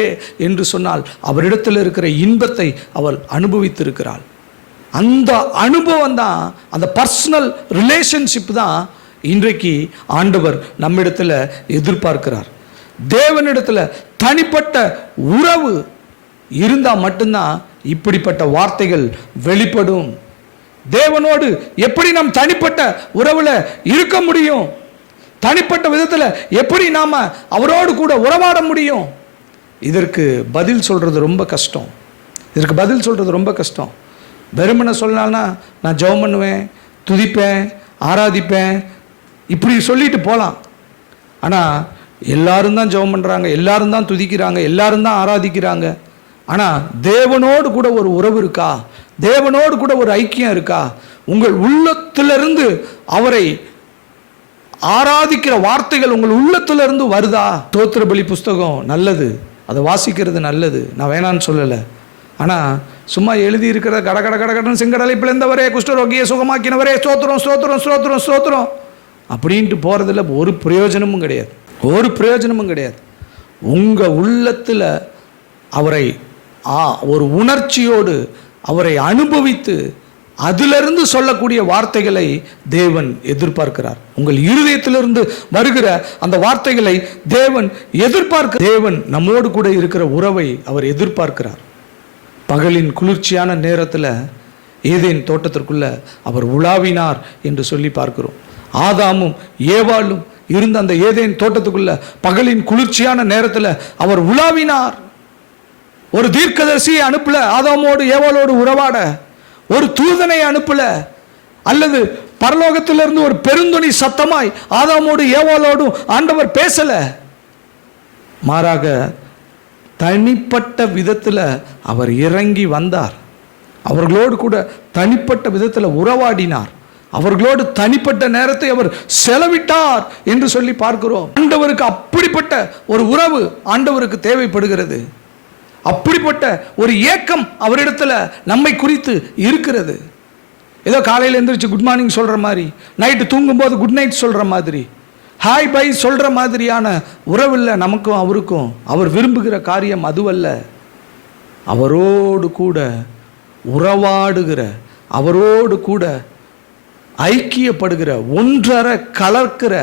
என்று சொன்னால் அவரிடத்தில் இருக்கிற இன்பத்தை அவள் அனுபவித்திருக்கிறாள். அந்த அனுபவம் தான், அந்த பர்சனல் ரிலேஷன்ஷிப் தான் இன்றைக்கு ஆண்டவர் நம்மிடத்தில் எதிர்பார்க்கிறார். தேவனிடத்தில் தனிப்பட்ட உறவு இருந்தால் மட்டும்தான் இப்படிப்பட்ட வார்த்தைகள் வெளிப்படும். தேவனோடு எப்படி நாம் தனிப்பட்ட உறவில் இருக்க முடியும்? தனிப்பட்ட விதத்தில் எப்படி நாம் அவரோடு கூட உறவாட முடியும்? இதற்கு பதில் சொல்கிறது ரொம்ப கஷ்டம். இதற்கு பதில் சொல்கிறது ரொம்ப கஷ்டம். வெறுமனை சொல்லலாம்னா நான் ஜெபம் பண்ணுவேன், துதிப்பேன், ஆராதிப்பேன், இப்படி சொல்லிட்டு போகலாம். ஆனால் எல்லாரும் தான் ஜெபம் பண்ணுறாங்க, எல்லாரும் தான் துதிக்கிறாங்க, எல்லாரும் தான் ஆராதிக்கிறாங்க. ஆனால் தேவனோடு கூட ஒரு உறவு இருக்கா? தேவனோடு கூட ஒரு ஐக்கியம் இருக்கா? உங்கள் உள்ளத்திலிருந்து அவரை ஆராதிக்கிற வார்த்தைகள் உங்கள் உள்ளத்திலிருந்து வருதா? ஸ்தோத்திர பலி புஸ்தகம் நல்லது, அதை வாசிக்கிறது நல்லது, நான் வேணான்னு சொல்லலை. ஆனால் சும்மா எழுதி இருக்கிற கட கட கடன்னு செங்கடலை பிளந்தவரே, குஷ்டரோகியை சுகமாக்கினவரே, ஸ்தோத்திரம் ஸ்தோத்திரம் ஸ்தோத்திரம் ஸ்தோத்திரம் அப்படின்ட்டு போகிறதுல ஒரு பிரயோஜனமும் கிடையாது, ஒரு பிரயோஜனமும் கிடையாது. உங்கள் உள்ளத்தில் அவரை ஒரு உணர்ச்சியோடு அவரை அனுபவித்து அதிலிருந்து சொல்லக்கூடிய வார்த்தைகளை தேவன் எதிர்பார்க்கிறார். உங்கள் இருதயத்திலிருந்து வருகிற அந்த வார்த்தைகளை தேவன் எதிர்பார்க்க. தேவன் நம்மோடு கூட இருக்கிற உறவை அவர் எதிர்பார்க்கிறார். பகலின் குளிர்ச்சியான நேரத்தில் ஏதேன் தோட்டத்திற்குள்ள அவர் உலாவினார் என்று சொல்லி பார்க்கிறோம். ஆதாமும் ஏவாளும் இருந்த அந்த ஏதேன் தோட்டத்துக்குள்ள பகலின் குளிர்ச்சியான நேரத்தில் அவர் உலாவினார். ஒரு தீர்க்கதரிசியை அனுப்பல ஆதாமோடு ஏவாளோடு உறவாட, ஒரு தூதனை அனுப்பல, அல்லது பரலோகத்திலிருந்து ஒரு பெருந்தொனி சத்தமாய் ஆதாமோடு ஏவாளோடும் ஆண்டவர் பேசல. மாறாக தனிப்பட்ட விதத்தில் அவர் இறங்கி வந்தார். அவர்களோடு கூட தனிப்பட்ட விதத்தில் உறவாடினார். அவர்களோடு தனிப்பட்ட நேரத்தை அவர் செலவிட்டார் என்று சொல்லி பார்க்கிறோம். ஆண்டவருக்கு அப்படிப்பட்ட ஒரு உறவு ஆண்டவருக்கு தேவைப்படுகிறது. அப்படிப்பட்ட ஒரு ஏக்கம் அவரிடத்துல நம்மை குறித்து இருக்கிறது. ஏதோ காலையில் எழுந்திரிச்சு குட் மார்னிங் சொல்ற மாதிரி, நைட்டு தூங்கும்போது குட் நைட் சொல்ற மாதிரி, ஹாய் பை சொல்ற மாதிரியான உறவில்லை நமக்கும் அவருக்கும். அவர் விரும்புகிற காரியம் அதுவல்ல. அவரோடு கூட உறவாடுகிற, அவரோடு கூட ஐக்கியப்படுகிற, ஒன்றர கலக்கிற,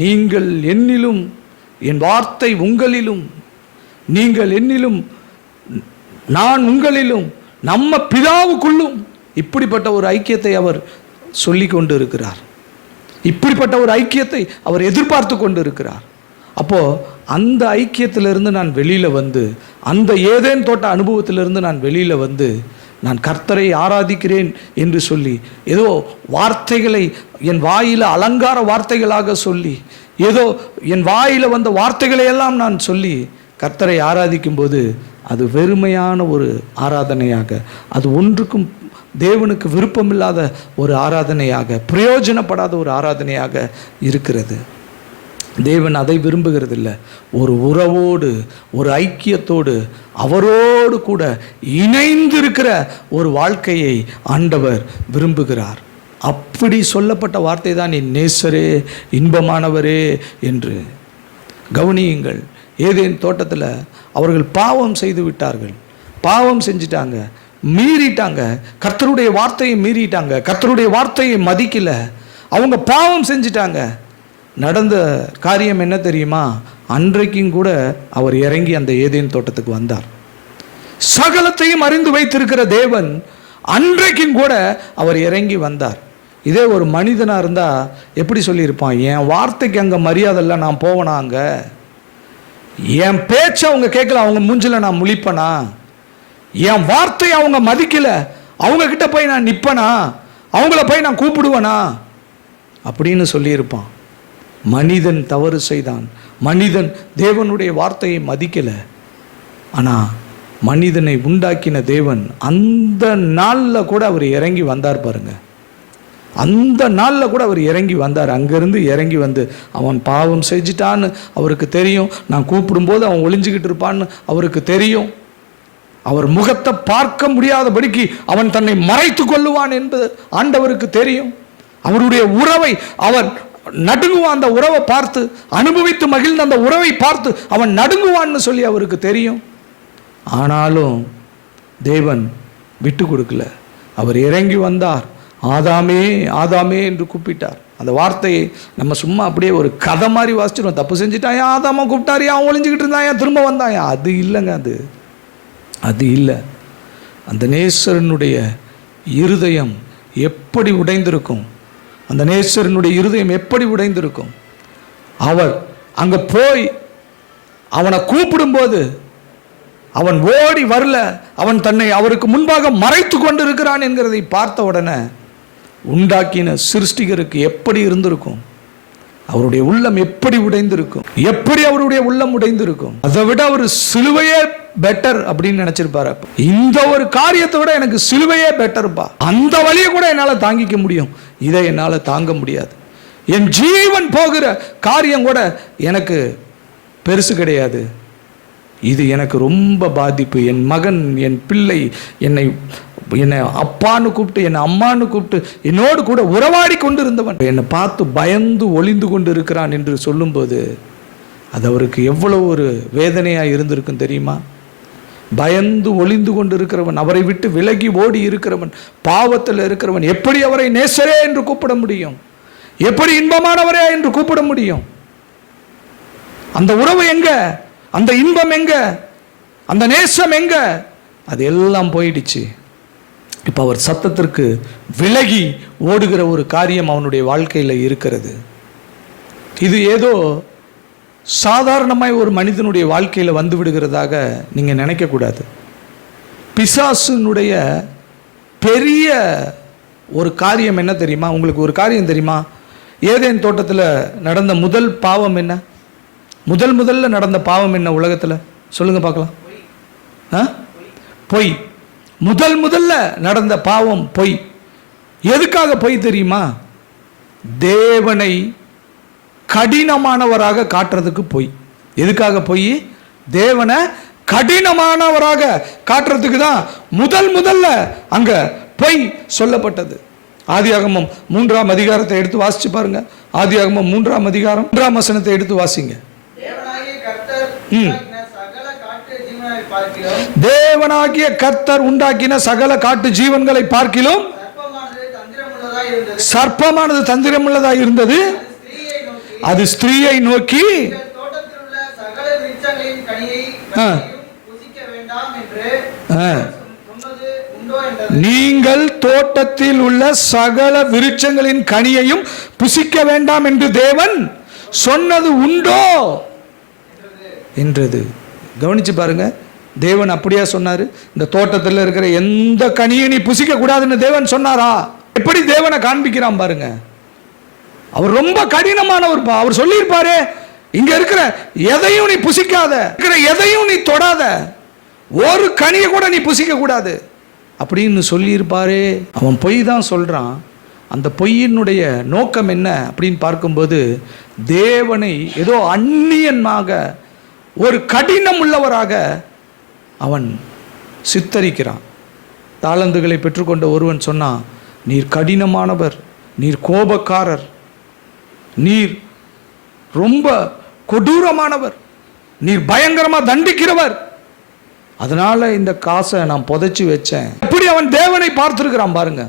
நீங்கள் என்னிலும் என் வார்த்தை உங்களிலும், நீங்கள் என்னிலும் நான் உங்களிலும், நம்ம பிதாவுக்குள்ளும், இப்படிப்பட்ட ஒரு ஐக்கியத்தை அவர் சொல்லி கொண்டு இருக்கிறார். இப்படிப்பட்ட ஒரு ஐக்கியத்தை அவர் எதிர்பார்த்து கொண்டு இருக்கிறார். அப்போ அந்த ஐக்கியத்திலிருந்து நான் வெளியில வந்து, அந்த ஏதேன் தோட்ட அனுபவத்திலிருந்து நான் வெளியில வந்து, நான் கர்த்தரை ஆராதிக்கிறேன் என்று சொல்லி ஏதோ வார்த்தைகளை என் வாயில அலங்கார வார்த்தைகளாக சொல்லி, ஏதோ என் வாயில வந்த வார்த்தைகளை எல்லாம் நான் சொல்லி கர்த்தரை ஆராதிக்கும் போது அது வெறுமையான ஒரு ஆராதனையாக, அது ஒன்றுக்கும் தேவனுக்கு விருப்பமில்லாத ஒரு ஆராதனையாக, பிரயோஜனப்படாத ஒரு ஆராதனையாக இருக்கிறது. தேவன் அதை விரும்புகிறதில்லை. ஒரு உறவோடு, ஒரு ஐக்கியத்தோடு, அவரோடு கூட இணைந்திருக்கிற ஒரு வாழ்க்கையை ஆண்டவர் விரும்புகிறார். அப்படி சொல்லப்பட்ட வார்த்தை தான் என் நேசரே, இன்பமானவரே என்று. கவனியுங்கள், ஏதேன் தோட்டத்தில் அவர்கள் பாவம் செய்து விட்டார்கள். பாவம் செஞ்சிட்டாங்க, மீறிட்டாங்க, கர்த்தருடைய வார்த்தையை மீறிட்டாங்க, கர்த்தருடைய வார்த்தையை மதிக்கல, அவங்க பாவம் செஞ்சிட்டாங்க. நடந்த காரியம் என்ன தெரியுமா? அன்றைக்கும் கூட அவர் இறங்கி அந்த ஏதேன் தோட்டத்துக்கு வந்தார். சகலத்தையும் அறிந்து வைத்திருக்கிற தேவன் அன்றைக்கும் கூட அவர் இறங்கி வந்தார். இதே ஒரு மனிதனாக இருந்தால் எப்படி சொல்லியிருப்பான்? என் வார்த்தைக்கு அங்கே மரியாதை இல்லை, நான் போவனா? அங்கே என் பேச்சை அவங்க கேட்கல, அவங்க மூஞ்சில நான் முழிப்பனா? என் வார்த்தையை அவங்க மதிக்கல, அவங்க கிட்ட போய் நான் நிற்பனா? அவங்கள போய் நான் கூப்பிடுவேனா? அப்படின்னு சொல்லியிருப்பான். மனிதன் தவறு செய்தான், மனிதன் தேவனுடைய வார்த்தையை மதிக்கல. ஆனால் மனிதனை உண்டாக்கின தேவன் அந்த நாளில் கூட அவர் இறங்கி வந்தார் பாருங்க. அந்த நாளில் கூட அவர் இறங்கி வந்தார். அங்கேருந்து இறங்கி வந்து, அவன் பாவம் செஞ்சிட்டான்னு அவருக்கு தெரியும், நான் கூப்பிடும்போது அவன் ஒளிஞ்சிக்கிட்டு இருப்பான்னு அவருக்கு தெரியும், அவர் முகத்தை பார்க்க முடியாதபடிக்கு அவன் தன்னை மறைத்து கொள்ளுவான் என்பது ஆண்டவருக்கு தெரியும். அவருடைய உறவை அவன் நடுங்குவான், அந்த உறவை பார்த்து அனுபவித்து மகிழ்ந்த அந்த உறவை பார்த்து அவன் நடுங்குவான்னு சொல்லி அவருக்கு தெரியும். ஆனாலும் தேவன் விட்டு கொடுக்கல. அவர் இறங்கி வந்தார். ஆதாமே ஆதாமே என்று கூப்பிட்டார். அந்த வார்த்தையை நம்ம சும்மா அப்படியே ஒரு கதை மாதிரி வாசிச்சிடும். தப்பு செஞ்சுட்டாயா, ஆதாமா கூப்பிட்டாரியா, அவன் ஒளிஞ்சிக்கிட்டு இருந்தாயா, திரும்ப வந்தாயா? அது இல்லைங்க, அது இல்லை. அந்த நேசரனுடைய இருதயம் எப்படி உடைந்திருக்கும்? அந்த நேசரனுடைய இருதயம் எப்படி உடைந்திருக்கும்? அவர் அங்கே போய் அவனை கூப்பிடும்போது அவன் ஓடி வரல, அவன் தன்னை அவருக்கு முன்பாக மறைத்து கொண்டு இருக்கிறான் என்கிறதை பார்த்த உடனே உண்டாக்கின சிருஷ்டிகருக்கு எப்படி இருந்திருக்கும்? அவருடைய உள்ளம் எப்படி உடைந்திருக்கும்? எப்படி அவருடைய உள்ளம் உடைந்திருக்கும்? அதை விட அவர் சிலுவையே பெட்டர் அப்படின்னு நினைச்சிருப்பாரு. இந்த ஒரு காரியத்தை விட எனக்கு சிலுவையே பெட்டர்ப்பா, அந்த வழியை கூட என்னால் தாங்கிக்க முடியும், இதை என்னால் தாங்க முடியாது. என் ஜீவன் போகிற காரியம் கூட எனக்கு பெருசு கிடையாது, இது எனக்கு ரொம்ப பாதிப்பு. என் மகன், என் பிள்ளை என்னை அப்பான்னு கூப்பிட்டு, என்னை அம்மான்னு கூப்பிட்டு என்னோடு கூட உறவாடி கொண்டு இருந்தவன் என்னை பார்த்து பயந்து ஒளிந்து கொண்டு இருக்கிறான் என்று சொல்லும்போது அது அவருக்கு எவ்வளவு ஒரு வேதனையாக இருந்திருக்கும் தெரியுமா? பயந்து ஒளிந்து கொண்டு இருக்கிறவன், அவரை விட்டு விலகி ஓடி இருக்கிறவன், பாவத்தில் இருக்கிறவன் எப்படி அவரை நேசரே என்று கூப்பிட முடியும்? எப்படி இன்பமானவரே என்று கூப்பிட முடியும்? அந்த உறவு எங்க? அந்த இன்பம் எங்க? அந்த நேசம் எங்க? அது எல்லாம் போயிடுச்சு. இப்போ அவர் சத்தத்திற்கு விலகி ஓடுகிற ஒரு காரியம் அவனுடைய வாழ்க்கையில் இருக்கிறது. இது ஏதோ சாதாரணமாய் ஒரு மனிதனுடைய வாழ்க்கையில் வந்து விடுகிறதாக நீங்கள் நினைக்கக்கூடாது. பிசாசுனுடைய பெரிய ஒரு காரியம் என்ன தெரியுமா? உங்களுக்கு ஒரு காரியம் தெரியுமா? ஏதேன் தோட்டத்தில் நடந்த முதல் பாவம் என்ன? முதல்ல நடந்த பாவம் என்ன உலகத்தில்? சொல்லுங்க பார்க்கலாம். பொய். முதல்ல நடந்த பாவம் பொய். எதுக்காக பொய் தெரியுமா? தேவனை கடினமானவராக காட்டுறதுக்கு பொய். எதுக்காக பொய்? தேவனை கடினமானவராக காட்டுறதுக்கு தான் முதல்ல அங்க பொய் சொல்லப்பட்டது. ஆதியாகமம் 3ஆம் அதிகாரத்தை எடுத்து வாசிச்சு பாருங்க. ஆதியாகமம் 3ஆம் அதிகாரம் 3ஆம் வசனத்தை எடுத்து வாசிங்க. தேவனாகிய கர்த்தர் உண்டாக்கின சகல காட்டு ஜீவன்களை பார்க்கிலும் சர்ப்பமானது தந்திரமுள்ளதாய் இருந்தது. அது ஸ்திரீயை நோக்கி நீங்கள் தோட்டத்தில் உள்ள சகல விருட்சங்களின் கனியையும் புசிக்க வேண்டாம் என்று தேவன் சொன்னது உண்டோ என்றது. கவனிச்சு பாருங்க, தேவன் அப்படியா சொன்னாரு? இந்த தோட்டத்தில் இருக்கிற எந்த கனியை நீ புசிக்க கூடாதுன்னு தேவன் சொன்னாரா? எப்படி தேவனை காண்பிக்கிறான் பாருங்க. அவர் ரொம்ப கடினமானவர். அவர் சொல்லியிருப்பாரு, இங்க இருக்கிற எதையும் நீ புசிக்காத, இருக்கிற எதையும் நீ தொடாத, ஒரு கனியை கூட நீ புசிக்க கூடாது அப்படின்னு சொல்லியிருப்பாரே. அவன் பொய் தான் சொல்றான். அந்த பொய்யினுடைய நோக்கம் என்ன அப்படின்னு பார்க்கும்போது, தேவனை ஏதோ அந்நியனாக ஒரு கடினம் உள்ளவராக அவன் சித்தரிக்கிறான். தாளந்துகளை பெற்றுக்கொண்ட ஒருவன் சொன்னான், நீர் கடினமானவர், நீர் கோபக்காரர், நீர் ரொம்ப கொடூரமானவர், நீர் பயங்கரமா தண்டிக்கிறவர், அதனால இந்த காசை நான் புதைச்சி வச்சேன். இப்படி அவன் தேவனை பார்த்திருக்கிறான் பாருங்க.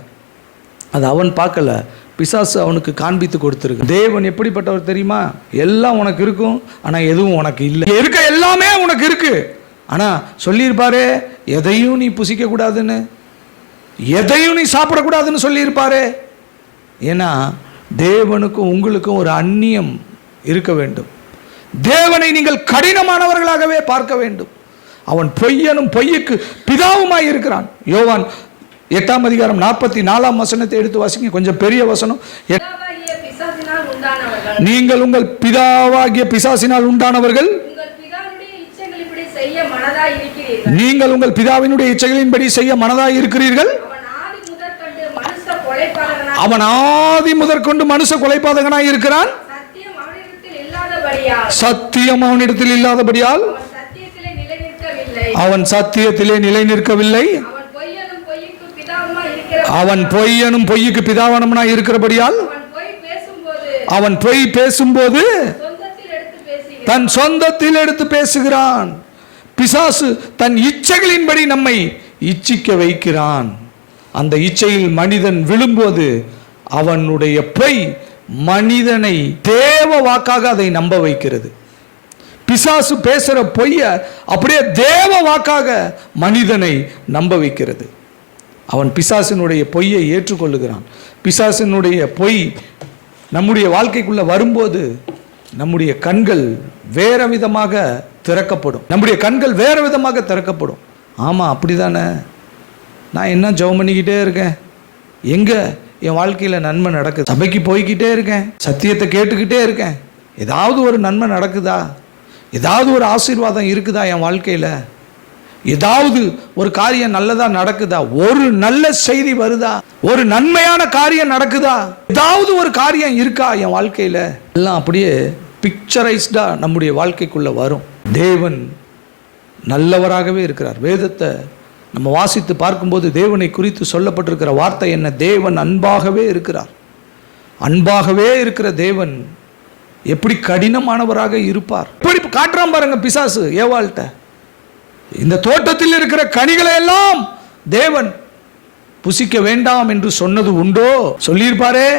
அது அவன் பார்க்கல, பிசாசு அவனுக்கு காண்பித்து கொடுத்துருக்கு. தேவன் எப்படிப்பட்டவர் தெரியுமா? எல்லாம் உனக்கு இருக்கும், ஆனா எதுவும் உனக்கு இல்லை. இருக்க எல்லாமே உனக்கு இருக்கு, ஆனா சொல்லியிருப்பாரு எதையும் நீ புசிக்க கூடாதுன்னு, எதையும் நீ சாப்பிடக்கூடாதுன்னு சொல்லியிருப்பாரு. ஏன்னா தேவனுக்கும் உங்களுக்கும் ஒரு அந்நியம் இருக்க வேண்டும். தேவனை நீங்கள் கடினமானவர்களாகவே பார்க்க வேண்டும். அவன் பொய்யனும் பொய்யுக்கு பிதாவுமாய் இருக்கிறான். யோவான் 8ஆம் அதிகாரம் 44ஆம் வசனத்தை எடுத்து வாசிங்க. கொஞ்சம் பெரிய வசனம். நீங்கள் உங்கள் பிதாவாகிய பிசாசினால் உண்டானவர்கள், நீங்கள் உங்கள் பிதாவினுடைய இச்சைகளின்படி செய்ய மனதாய் இருக்கிறீர்கள். அவன் ஆதி முதற்கொண்டு மனுஷ கொலைபாதகனாய் இருக்கிறான். சத்தியம் அவனிடத்தில் இல்லாதபடியால் அவன் சத்தியத்திலே நிலை நிற்கவில்லை. அவன் பொய்யனும் பொய்யுக்கு பிதாவானவனாய் இருக்கிறபடியால் அவன் பொய் பேசும்போது தன் சொந்தத்தில் எடுத்து பேசுகிறான். பிசாசு தன் இச்சைகளின்படி நம்மை இச்சிக்க வைக்கிறான். அந்த இச்சையில் மனிதன் விழும்போது அவனுடைய பொய் மனிதனை தேவ வாக்காக அதை நம்ப வைக்கிறது. பிசாசு பேசுற பொய்ய அப்படியே தேவ வாக்காக மனிதனை நம்ப வைக்கிறது. அவன் பிசாசினுடைய பொய்யை ஏற்றுக்கொள்ளுகிறான். பிசாசினுடைய பொய் நம்முடைய வாழ்க்கைக்குள்ள வரும்போது நம்முடைய கண்கள் வேற விதமாக திறக்கப்படும். நம்முடைய கண்கள் வேற விதமாக திறக்கப்படும். ஆமா, அப்படிதானே, நான் என்ன ஜெபம் பண்ணிக்கிட்டே இருக்கேன், எங்க என் வாழ்க்கையில் நன்மை நடக்குது, சபைக்கு போய்கிட்டே இருக்கேன், சத்தியத்தை கேட்டுக்கிட்டே இருக்கேன், ஏதாவது ஒரு நன்மை நடக்குதா, ஏதாவது ஒரு ஆசீர்வாதம் இருக்குதா என் வாழ்க்கையில், ஏதாவது ஒரு காரியம் நல்லதா நடக்குதா, ஒரு நல்ல செய்தி வருதா, ஒரு நன்மையான காரியம் நடக்குதா, ஏதாவது ஒரு காரியம் இருக்கா என் வாழ்க்கையில், எல்லாம் அப்படியே பிக்சரைஸ்டா நம்முடைய வாழ்க்கைக்குள்ள வரும். தேவன் நல்லவராகவே இருக்கிறார். வேதத்தை நம்ம வாசித்து பார்க்கும்போது தேவனை குறித்து சொல்லப்பட்டிருக்கிற வார்த்தை என்ன? தேவன் அன்பாகவே இருக்கிறார். அன்பாகவே இருக்கிற தேவன் எப்படி கடினமானவராக இருப்பார். எப்படி காட்டுறான் பாருங்க பிசாசு ஏவாள்கிட்ட. இந்த தோட்டத்தில் இருக்கிற கனிகளை எல்லாம் தேவன் புசிக்க வேண்டாம் என்று சொன்னது உண்டோ? சொல்லியிருப்பாரே.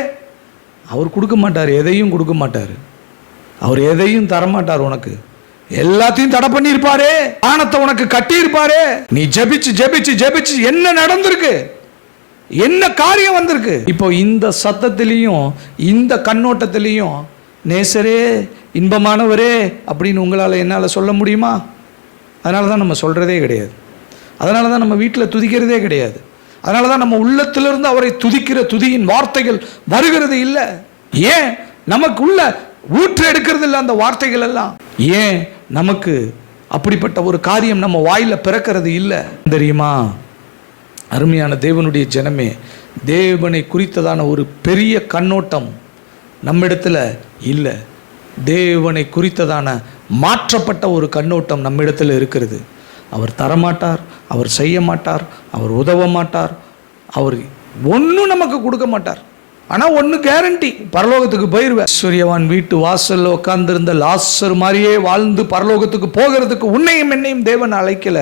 அவர் கொடுக்க மாட்டார், எதையும் கொடுக்க மாட்டார், அவர் எதையும் தரமாட்டார். உனக்கு எல்லாத்தையும் தடை பண்ணி இருப்பாரே, ஆணத்தை உனக்கு கட்டி இருப்பாரே. நீ ஜெபிச்சு ஜெபிச்சு ஜெபிச்சு என்ன நடந்திருக்கு, என்ன காரியம் வந்திருக்கு. இப்போ இந்த சத்தத்திலையும் இந்த கண்ணோட்டத்திலையும் நேசரே, இன்பமானவரே அப்படின்னு உங்களால் என்னால் சொல்ல முடியுமா? அதனால தான் நம்ம சொல்கிறதே கிடையாது. அதனால தான் நம்ம வீட்டில் துதிக்கிறதே கிடையாது. அதனால தான் நம்ம உள்ளத்திலிருந்து அவரை துதிக்கிற துதியின் வார்த்தைகள் வருகிறது இல்லை. ஏன்? நமக்குள்ள ஊற்று எடுக்கிறது இல்லை அந்த வார்த்தைகள் எல்லாம். ஏன் நமக்கு அப்படிப்பட்ட ஒரு காரியம் நம்ம வாயில பிறக்கிறது இல்லை தெரியுமா? அருமையான தேவனுடைய ஜனமே, தேவனை குறித்ததான ஒரு பெரிய கண்ணோட்டம் நம்மிடத்துல இல்லை. தேவனை குறித்ததான மாற்றப்பட்ட ஒரு கண்ணோட்டம் நம்மிடத்தில் இருக்கிறது. அவர் தரமாட்டார், அவர் செய்ய மாட்டார், அவர் உதவ மாட்டார், அவர் ஒன்றும் நமக்கு கொடுக்க மாட்டார். ஆனால் ஒன்று கேரண்டி, பரலோகத்துக்கு போயிடுவேன். ஐஸ்வர்யவான் வீட்டு வாசலில் உட்கார்ந்திருந்த லாசர் மாதிரியே வாழ்ந்து பரலோகத்துக்கு போகிறதுக்கு உன்னையும் என்னையும் தேவன் அழைக்கல.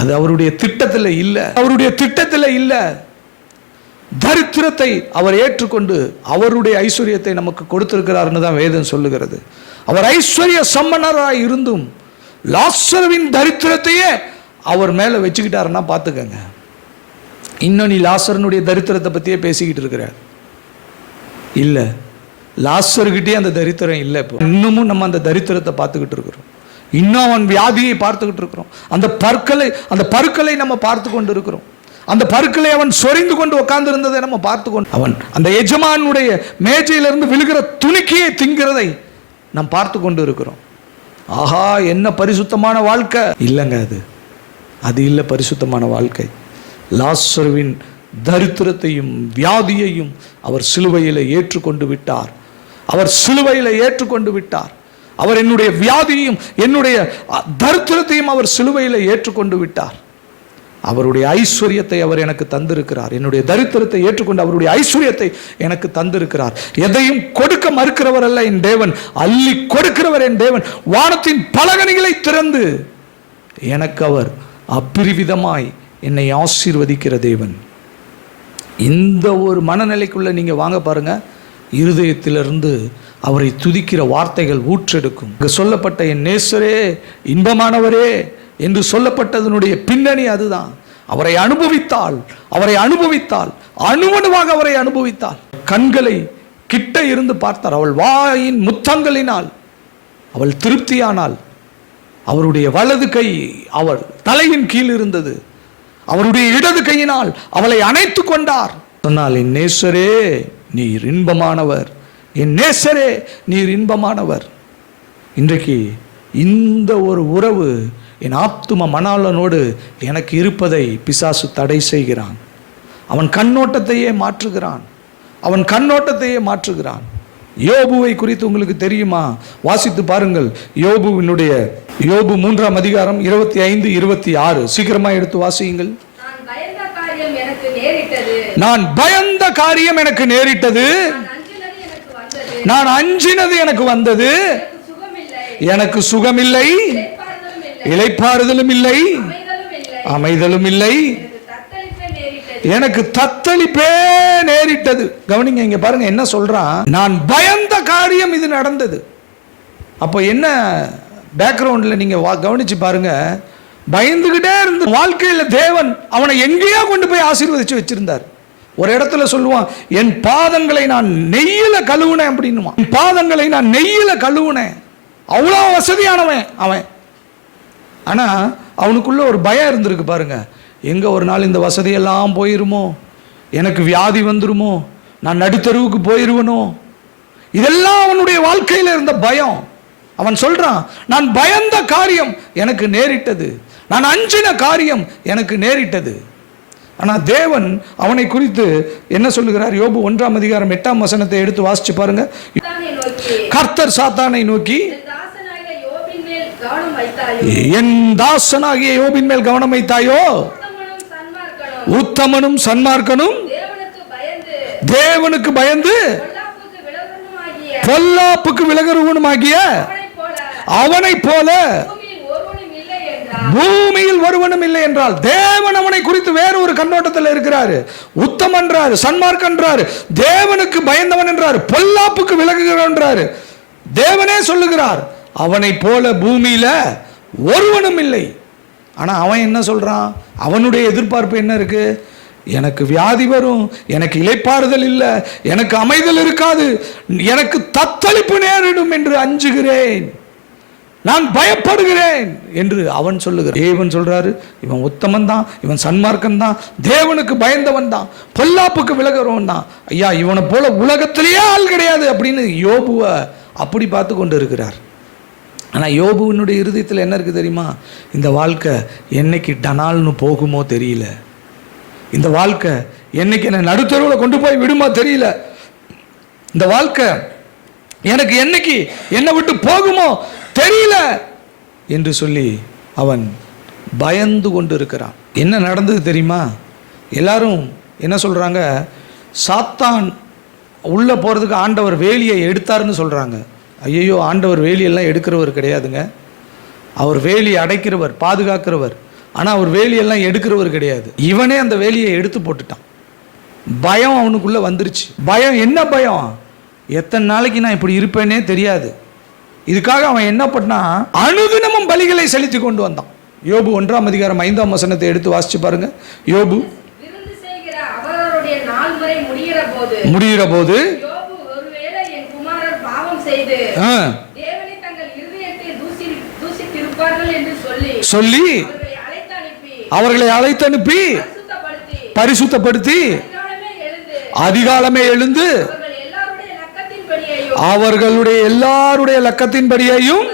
அது அவருடைய திட்டத்தில் இல்லை. அவருடைய திட்டத்தில் இல்லை. தரித்திரத்தை அவர் ஏற்றுக்கொண்டு அவருடைய ஐஸ்வர்யத்தை நமக்கு கொடுத்திருக்கிறார்னு தான் வேதம் சொல்லுகிறது. அவர் ஐஸ்வர்ய சம்பன்னராய் இருந்தும் லாசருவின் தரித்திரத்தையே அவர் மேலே வச்சுக்கிட்டாருன்னா பார்த்துக்கங்க. இன்னும் நீ லாசரனுடைய தரித்திரத்தை பற்றியே பேசிக்கிட்டு இருக்கிற இல்லை, லாசர்கிட்டே அந்த தரித்திரம் இல்லை. இப்போ இன்னமும் நம்ம அந்த தரித்திரத்தை பார்த்துக்கிட்டு இருக்கிறோம். இன்னும் அவன் வியாதியை பார்த்துக்கிட்டு இருக்கிறோம். அந்த பருக்களை நம்ம பார்த்து கொண்டு இருக்கிறோம். அந்த பருக்களை அவன் சொரிந்து கொண்டு உட்கார்ந்து இருந்ததை நம்ம பார்த்து கொண்டு, அவன் அந்த எஜமானுடைய மேஜையிலிருந்து விழுகிற துணிக்கையை திங்கிறதை நாம் பார்த்து கொண்டு இருக்கிறோம். ஆஹா, என்ன பரிசுத்தமான வாழ்க்கை! இல்லைங்க, அது இல்லை பரிசுத்தமான வாழ்க்கை. லாசருவின் தரித்திரத்தையும் வியாதியையும் அவர் சிலுவையில் ஏற்றுக்கொண்டு விட்டார். அவர் சிலுவையில் ஏற்றுக்கொண்டு விட்டார். அவர் என்னுடைய வியாதியையும் என்னுடைய தரித்திரத்தையும் அவர் சிலுவையில் ஏற்றுக்கொண்டு விட்டார். அவருடைய ஐஸ்வர்யத்தை அவர் எனக்கு தந்திருக்கிறார். என்னுடைய தரித்திரத்தை ஏற்றுக்கொண்டு அவருடைய ஐஸ்வர்யத்தை எனக்கு தந்திருக்கிறார். எதையும் கொடுக்க மறுக்கிறவர் அல்ல என் தேவன், அள்ளி கொடுக்கிறவர் என் தேவன். வானத்தின் பலகணிகளை திறந்து எனக்கு அவர் அப்பிரிவிதமாய் என்னை ஆசீர்வதிக்கிற தேவன். இந்த ஒரு மனநிலைக்குள்ள நீங்க வாங்க பாருங்க. இருதயத்திலிருந்து அவரை துதிக்கிற வார்த்தைகள் ஊற்றெடுக்கும். சொல்லப்பட்ட என் நேசரே, இன்பமானவரே என்று சொல்லப்பட்டதனுடைய பின்னணி அதுதான். அவரை அனுபவித்தாள், அணுவணுவாக அவரை அனுபவித்தாள். கண்களை கிட்ட இருந்து பார்த்தார். அவள் வாயின் முத்தங்களினால் அவள் திருப்தியானாள். அவருடைய வலது கை அவள் தலையின் கீழ் இருந்தது. அவருடைய இடது கையினால் அவளை அணைத்து கொண்டார். சொன்னால், என் நேசரே நீர் இன்பமானவர், என் நேசரே நீர் இன்பமானவர். இன்றைக்கு இந்த ஒரு உறவு என் ஆத்தும மணாளனோடு எனக்கு இருப்பதை பிசாசு தடை செய்கிறான். அவன் கண்ணோட்டத்தையே மாற்றுகிறான். யோபுவை குறித்து உங்களுக்கு தெரியுமா? வாசித்து பாருங்கள். யோபு 3ஆம் அதிகாரம் 25, 26 சீக்கிரமா எடுத்து வாசியுங்கள். நான் பயந்த காரியம் எனக்கு நேரிட்டது, நான் அஞ்சினது எனக்கு வந்தது, எனக்கு சுகமில்லை, இளைப்பாறுதலும் இல்லை, அமைதலும் இல்லை, எனக்கு தத்தளிப்பே நேரிட்டது. கவனிங்க, இங்க பாருங்க என்ன சொல்றான். நான் பயந்த காரியம் இது நடந்தது. அப்போ என்ன பேக்ரவுண்ட்ல நீங்க கவனிச்சு பாருங்க. பயந்துகிட்டே இருந்து வாழ்க்கையில தேவன் அவனை எங்கேயோ கொண்டு போய் ஆசீர்வதிச்சு வச்சிருந்தார். ஒரு இடத்துல சொல்லுவான், என் பாதங்களை நான் நெய்யில கழுவுனேன் அப்படின்னுமா. என் பாதங்களை நான் நெய்யில கழுவுனேன். அவ்வளோ வசதியானவன் அவன். ஆனா அவனுக்குள்ள ஒரு பயம் இருந்திருக்கு பாருங்க. எங்க ஒரு நாள் இந்த வசதியெல்லாம் போயிருமோ, எனக்கு வியாதி வந்துருமோ, நான் நடுத்தருவுக்கு போயிருவனோ, இதெல்லாம் அவனுடைய வாழ்க்கையில் இருந்த பயம். அவன் சொல்றான், நான் பயந்த காரியம் எனக்கு நேரிட்டது, நான் அஞ்சின காரியம் எனக்கு நேரிட்டது. ஆனா தேவன் அவனை குறித்து என்ன சொல்லுகிறார்? யோபு 1ஆம் அதிகாரம் 8ஆம் வசனத்தை எடுத்து வாசிச்சு பாருங்க. கர்த்தர் சாத்தானை நோக்கி, என் தாசனாகிய யோபின் மேல் கவனம் வைத்தாயோ, உத்தமனும் சன்மார்க்கனும் தேவனுக்கு பயந்து பொல்லாப்புக்கு விலகுவனுமாகிய அவனை போல பூமியில் ஒருவனும் இல்லை என்றால், தேவன் அவனை குறித்து வேற ஒரு கண்ணோட்டத்தில் இருக்கிறாரு. உத்தமன் என்றாரு, சன்மார்க்கன் என்றாரு, தேவனுக்கு பயந்தவன் என்றாரு, பொல்லாப்புக்கு விலகுகிறவன் என்றாரு. தேவனே சொல்லுகிறார், அவனை போல பூமியில ஒருவனும் இல்லை. ஆனா அவன் என்ன சொல்றான்? அவனுடைய எதிர்பார்ப்பு என்ன இருக்கு? எனக்கு வியாதி வரும், எனக்கு இளைப்பாறுதல் இல்லை, எனக்கு அமைதல் இருக்காது, எனக்கு தத்தளிப்பு நேரிடும் என்று அஞ்சுகிறேன், நான் பயப்படுகிறேன் என்று அவன் சொல்லுகிறான். தேவன் சொல்றாரு, இவன் உத்தமன் தான், இவன் சன்மார்க்கன் தான், தேவனுக்கு பயந்தவன் தான், பொல்லாப்புக்கு விலகிறவன் தான், ஐயா இவனை போல உலகத்திலேயே ஆள் கிடையாது அப்படின்னு யோபுவை அப்படி பார்த்து கொண்டு இருக்கிறார். ஆனால் யோபுவினுடைய இருதயத்தில் என்ன இருக்குது தெரியுமா? இந்த வாழ்க்கை என்னைக்கு டனால்னு போகுமோ தெரியல, இந்த வாழ்க்கை என்னைக்கு என்னை நடுத்தருவில் கொண்டு போய் விடுமோ தெரியல, இந்த வாழ்க்கை எனக்கு என்னைக்கு என்னை விட்டு போகுமோ தெரியல என்று சொல்லி அவன் பயந்து கொண்டு இருக்கிறான். என்ன நடந்தது தெரியுமா? எல்லாரும் என்ன சொல்கிறாங்க, சாத்தான் உள்ளே போகிறதுக்கு ஆண்டவர் வேலியை எடுத்தாருன்னு சொல்கிறாங்க. ஐயோ, ஆண்டவர் வேலியெல்லாம் எடுக்கிறவர் கிடையாதுங்க. அவர் வேலியை அடைக்கிறவர், பாதுகாக்கிறவர். ஆனால் அவர் வேலியெல்லாம் எடுக்கிறவர் கிடையாது. இவனே அந்த வேலியை எடுத்து போட்டுட்டான். பயம் அவனுக்குள்ளே வந்துருச்சு. பயம் என்ன பயம்? எத்தனை நாளைக்கு நான் இப்படி இருப்பேனே தெரியாது. இதுக்காக அவன் என்ன பண்ணா, அனுதினமும் பலிகளை செலுத்தி கொண்டு வந்தான். யோபு 1ஆம் அதிகாரம் 5ஆம் வசனத்தை எடுத்து வாசிச்சு பாருங்க. யோபு முடிகிற போது சொல்லி அவர்களை அழைத்து அனுப்பி பரிசுத்தப்படுத்தி அதிகாலமே எழுந்து அவர்களுடைய எல்லாருடைய லக்கத்தின்படியையும்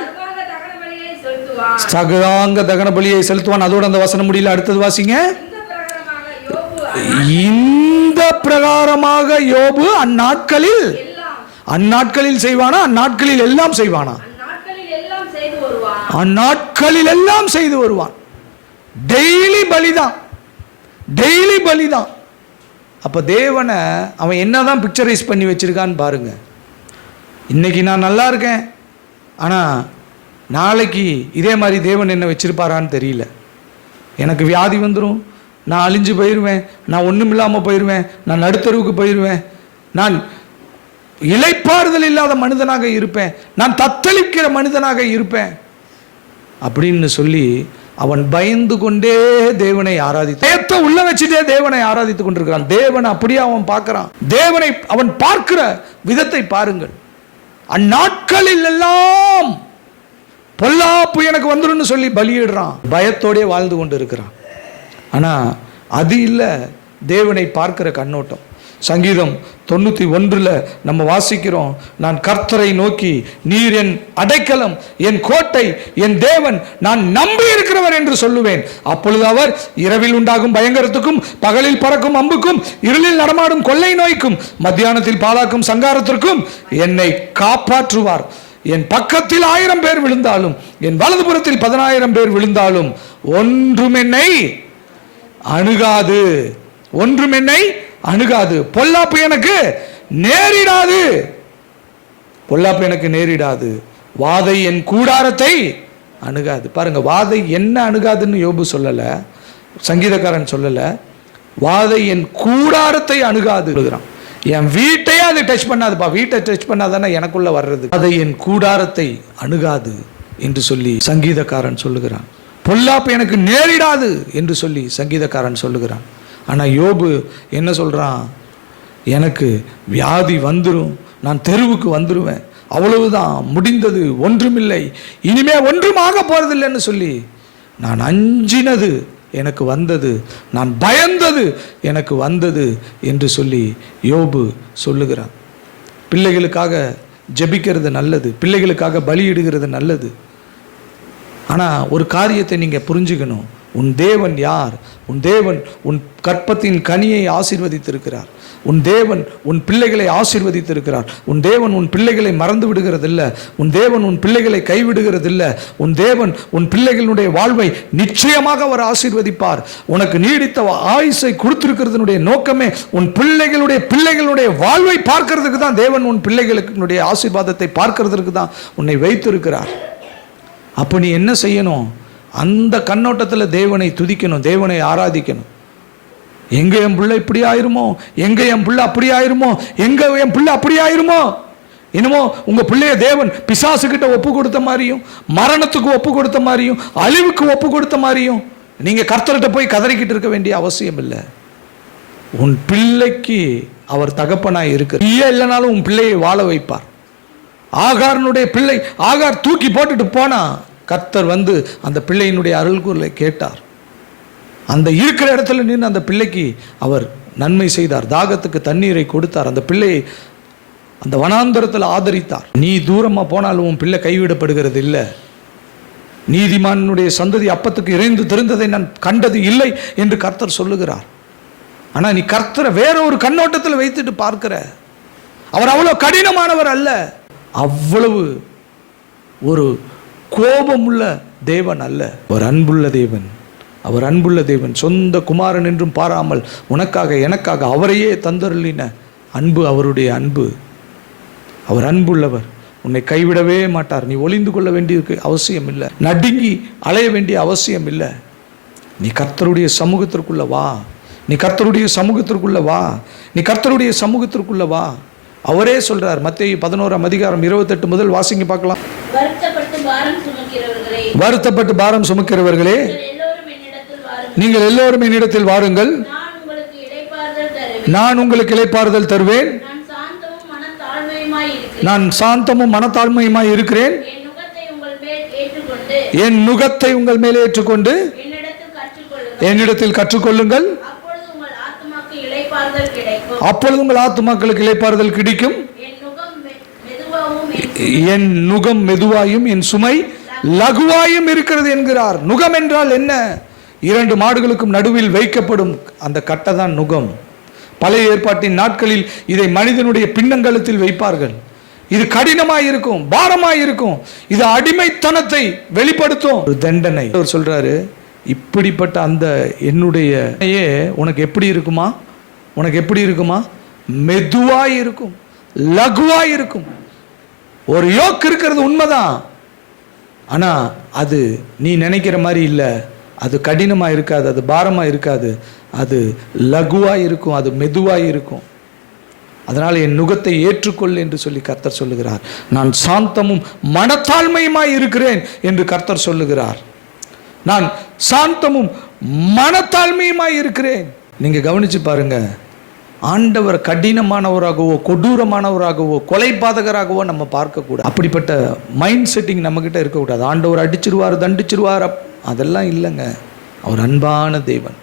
சர்வாங்க தகன பலியை செலுத்துவான். அதோட அந்த வசனம் முடியல. அடுத்தது வாசிங்க. இந்த பிரகாரமாக யோபு அந்நாட்களில் செய்வானா? அந்நாட்களில் எல்லாம் செய்வானா? அந்நாட்களில் எல்லாம் செய்து வருவான். டெய்லி பலிதான், டெய்லி பலிதான். அப்ப தேவனை அவன் என்னதான் பிக்சரைஸ் பண்ணி வச்சிருக்கான்னு பாருங்க. இன்னைக்கு நான் நல்லா இருக்கேன், ஆனால் நாளைக்கு இதே மாதிரி தேவன் என்ன வச்சிருப்பாரான்னு தெரியல. எனக்கு வியாதி வந்துடும், நான் அழிஞ்சு போயிடுவேன், நான் ஒன்றும் இல்லாமல் போயிடுவேன், நான் நடுத்தருவுக்கு போயிடுவேன், நான் இளைப்பாறுதல் இல்லாத மனிதனாக இருப்பேன், நான் தத்தளிக்கிற மனிதனாக இருப்பேன் அப்படின்னு சொல்லி அவன் பயந்து கொண்டே தேவனை பயத்தை உள்ள வச்சுட்டே தேவனை ஆராதித்துக் கொண்டிருக்கிறான். தேவனை அப்படியே அவன் பார்க்கிறான். தேவனை அவன் பார்க்கிற விதத்தை பாருங்கள். அந்நாட்களில் எல்லாம் பொல்லாப்பு எனக்கு வந்துடும் சொல்லி பலியிடுறான். பயத்தோடே வாழ்ந்து கொண்டு இருக்கிறான். ஆனா அது இல்லை தேவனை பார்க்கிற கண்ணோட்டம். சங்கீதம் 91 நம்ம வாசிக்கிறோம், நான் கர்த்தரை நோக்கி நீர் என் அடைக்கலம், என் கோட்டை, என் தேவன், நான் நம்பி இருக்கிறவர் என்று சொல்லுவேன். அப்பொழுது அவர் இரவில் உண்டாகும் பயங்கரத்துக்கும் பகலில் பறக்கும் அம்புக்கும் இருளில் நடமாடும் கொள்ளை நோய்க்கும் மத்தியானத்தில் பாழாக்கும் சங்காரத்திற்கும் என்னை காப்பாற்றுவார். என் பக்கத்தில் 1000 பேர் விழுந்தாலும் என் வலதுபுறத்தில் 10,000 பேர் விழுந்தாலும் ஒன்றும் என்னை அணுகாது, ஒன்றும் என்னை அணுகாது. பொல்லாப்பு எனக்கு நேரிடாது, பொல்லாப்பு எனக்கு நேரிடாது. வாதை என் கூடாரத்தை அணுகாது. பாருங்க, வாதை என்ன அணுகாதுன்னு யோபு சொல்லல, சங்கீதக்காரன் சொல்லல. வாதை என் கூடாரத்தை அணுகாது. என் வீட்டையே அது டச் பண்ணாதுப்பா. வீட்டை டச் பண்ணாதானே எனக்குள்ள வர்றது. வாதை என் கூடாரத்தை அணுகாது என்று சொல்லி சங்கீதக்காரன் சொல்லுகிறான். பொல்லாப்பு எனக்கு நேரிடாது என்று சொல்லி சங்கீதக்காரன் சொல்லுகிறான். ஆனால் யோபு என்ன சொல்கிறான்? எனக்கு வியாதி வந்துடும், நான் தெருவுக்கு வந்துடுவேன், அவ்வளவுதான், முடிந்தது, ஒன்றுமில்லை, இனிமே ஒன்றும் ஆக போறதில்லைன்னு சொல்லி நான் அஞ்சினது எனக்கு வந்தது, நான் பயந்தது எனக்கு வந்தது என்று சொல்லி யோபு சொல்லுகிறான். பிள்ளைகளுக்காக ஜெபிக்கிறது நல்லது, பிள்ளைகளுக்காக பலியிடுகிறது நல்லது. ஆனால் ஒரு காரியத்தை நீங்கள் புரிஞ்சுக்கணும். உன் தேவன் யார்? உன் தேவன் உன் கற்பத்தின் கனியை ஆசீர்வதித்திருக்கிறார். உன் தேவன் உன் பிள்ளைகளை ஆசீர்வதித்திருக்கிறார். உன் தேவன் உன் பிள்ளைகளை மறந்து விடுகிறதில்லை. உன் தேவன் உன் பிள்ளைகளை கைவிடுகிறதில்லை. உன் தேவன் உன் பிள்ளைகளுடைய வாழ்வை நிச்சயமாக அவர் ஆசீர்வதிப்பார். உனக்கு நீடித்த ஆயுசை கொடுத்திருக்கிறதுனுடைய நோக்கமே உன் பிள்ளைகளுடைய வாழ்வை பார்க்கிறதுக்கு தான். தேவன் உன் பிள்ளைகளுடைய ஆசீர்வாதத்தை பார்க்கிறதுக்கு தான் உன்னை வைத்திருக்கிறார். அப்போ நீ என்ன செய்யணும்? அந்த கண்ணோட்டத்தில் தேவனை துதிக்கணும், தேவனை ஆராதிக்கணும். எங்க என் பிள்ளை இப்படி ஆயிருமோ, எங்க என் பிள்ளை அப்படி ஆயிருமோ, எங்க என் பிள்ளை அப்படி ஆயிருமோ. என்னமோ உங்க பிள்ளைய தேவன் பிசாசுகிட்ட ஒப்பு கொடுத்த மாதிரியும், மரணத்துக்கு ஒப்பு கொடுத்த மாதிரியும், அழிவுக்கு ஒப்பு கொடுத்த மாதிரியும் நீங்க கர்த்தர்கிட்ட போய் கதறிக்கிட்டு இருக்க வேண்டிய அவசியம் இல்லை. உன் பிள்ளைக்கு அவர் தகப்பனாய் இருக்கிறார். நீயே இல்லைனாலும் உன் பிள்ளையை வாழ வைப்பார். ஆகாரனுடைய பிள்ளை ஆகார் தூக்கி போட்டுட்டு போனா கர்த்தர் வந்து அந்த பிள்ளையினுடைய அருள்குரலை கேட்டார். அந்த இருக்கிற இடத்துல நின்று அந்த பிள்ளைக்கு அவர் நன்மை செய்தார். தாகத்துக்கு தண்ணீரை கொடுத்தார். அந்த பிள்ளையை அந்த வனாந்தரத்தில் ஆதரித்தார். நீ தூரமாக போனாலும் உன் பிள்ளை கைவிடப்படுகிறது இல்லை. நீதிமானுடைய சந்ததி அப்பத்துக்கு இறைந்து தெரிந்ததை நான் கண்டது இல்லை என்று கர்த்தர் சொல்லுகிறார். ஆனால் நீ கர்த்தரை வேற ஒரு கண்ணோட்டத்தில் வைத்துட்டு பார்க்கிற. அவர் அவ்வளோ கடினமானவர் அல்ல, அவ்வளவு ஒரு கோபமுள்ள தேவன் அல்ல. ஒரு அன்புள்ள தேவன். அவர் அன்புள்ள தேவன். சொந்த குமாரன் என்றும் பாராமல் உனக்காக எனக்காக அவரையே தந்தருளின அன்பு அவருடைய அன்பு. அவர் அன்புள்ளவர். உன்னை கைவிடவே மாட்டார். நீ ஒளிந்து கொள்ள வேண்டிய அவசியம் இல்லை. நடுங்கி அலைய வேண்டிய அவசியம் இல்லை. நீ கர்த்தருடைய சமூகத்திற்குள்ள வா. நீ கர்த்தருடைய சமூகத்திற்குள்ள வா. நீ கர்த்தருடைய சமூகத்திற்குள்ள வா. அவரே சொல்றார். மத்தேயு 11:28 முதல் வாசிங்க பார்க்கலாம். வருத்தப்பட்டு பாரம் சுமக்கிறவர்களே, நீங்கள் எல்லோரும் என்னிடத்தில் வாருங்கள், நான் உங்களுக்கு இளைப்பாறுதல் தருவேன். நான் சாந்தமும் மனத்தாழ்மையுமாய் இருக்கிறேன். என் நுகத்தை உங்கள் மேல் ஏற்றுக்கொண்டு என்னிடத்தில் கற்றுக்கொள்ளுங்கள். அப்பொழுது உங்கள் ஆத்துமாக்களுக்கு இளைப்பாறுதல் கிடைக்கும். என் நுகம் மெதுவாயும் என் சுமை லகுவாயும் இருக்கிறது என்கிறார். நுகம் என்றால் என்ன? 2 மாடுகளுக்கும் நடுவில் வைக்கப்படும் அந்த கட்டை தான் நுகம். பழைய ஏற்பாட்டின் நாட்களில் இதை மனிதனுடைய பின்னங்கலத்தில் வைப்பார்கள். இது கடினமாய் இருக்கும், பாரமாய் இருக்கும். இது அடிமைத்தனத்தை வெளிப்படுத்தும் ஒரு தண்டனை. அவர் சொல்றாரு, இப்படிப்பட்ட அந்த என்னுடைய உனக்கு எப்படி இருக்குமா? உனக்கு எப்படி இருக்குமா? மெதுவாய் இருக்கும், லகுவாய் இருக்கும். ஒரு யோக் இருக்கிறது உண்மைதான். ஆனா அது நீ நினைக்கிற மாதிரி இல்லை. அது கடினமாக இருக்காது, அது பாரமாக இருக்காது, அது லகுவாய் இருக்கும், அது மெதுவாய் இருக்கும். அதனால் என் நுகத்தை ஏற்றுக்கொள் என்று சொல்லி கர்த்தர் சொல்லுகிறார். நான் சாந்தமும் மனத்தாழ்மையுமாய் இருக்கிறேன் என்று கர்த்தர் சொல்லுகிறார். நான் சாந்தமும் மனத்தாழ்மையுமாய் இருக்கிறேன். நீங்கள் கவனிச்சு பாருங்க. ஆண்டவர் கடினமானவராகவோ கொடூரமானவராகவோ கொலைபாதகராகவோ நம்ம பார்க்கக்கூடாது. அப்படிப்பட்ட மைண்ட் செட்டிங் நம்மக்கிட்ட இருக்கக்கூடாது. ஆண்டவர் அடிச்சிருவார், தண்டிச்சிருவார், அதெல்லாம் இல்லைங்க. அவர் அன்பான தேவன்.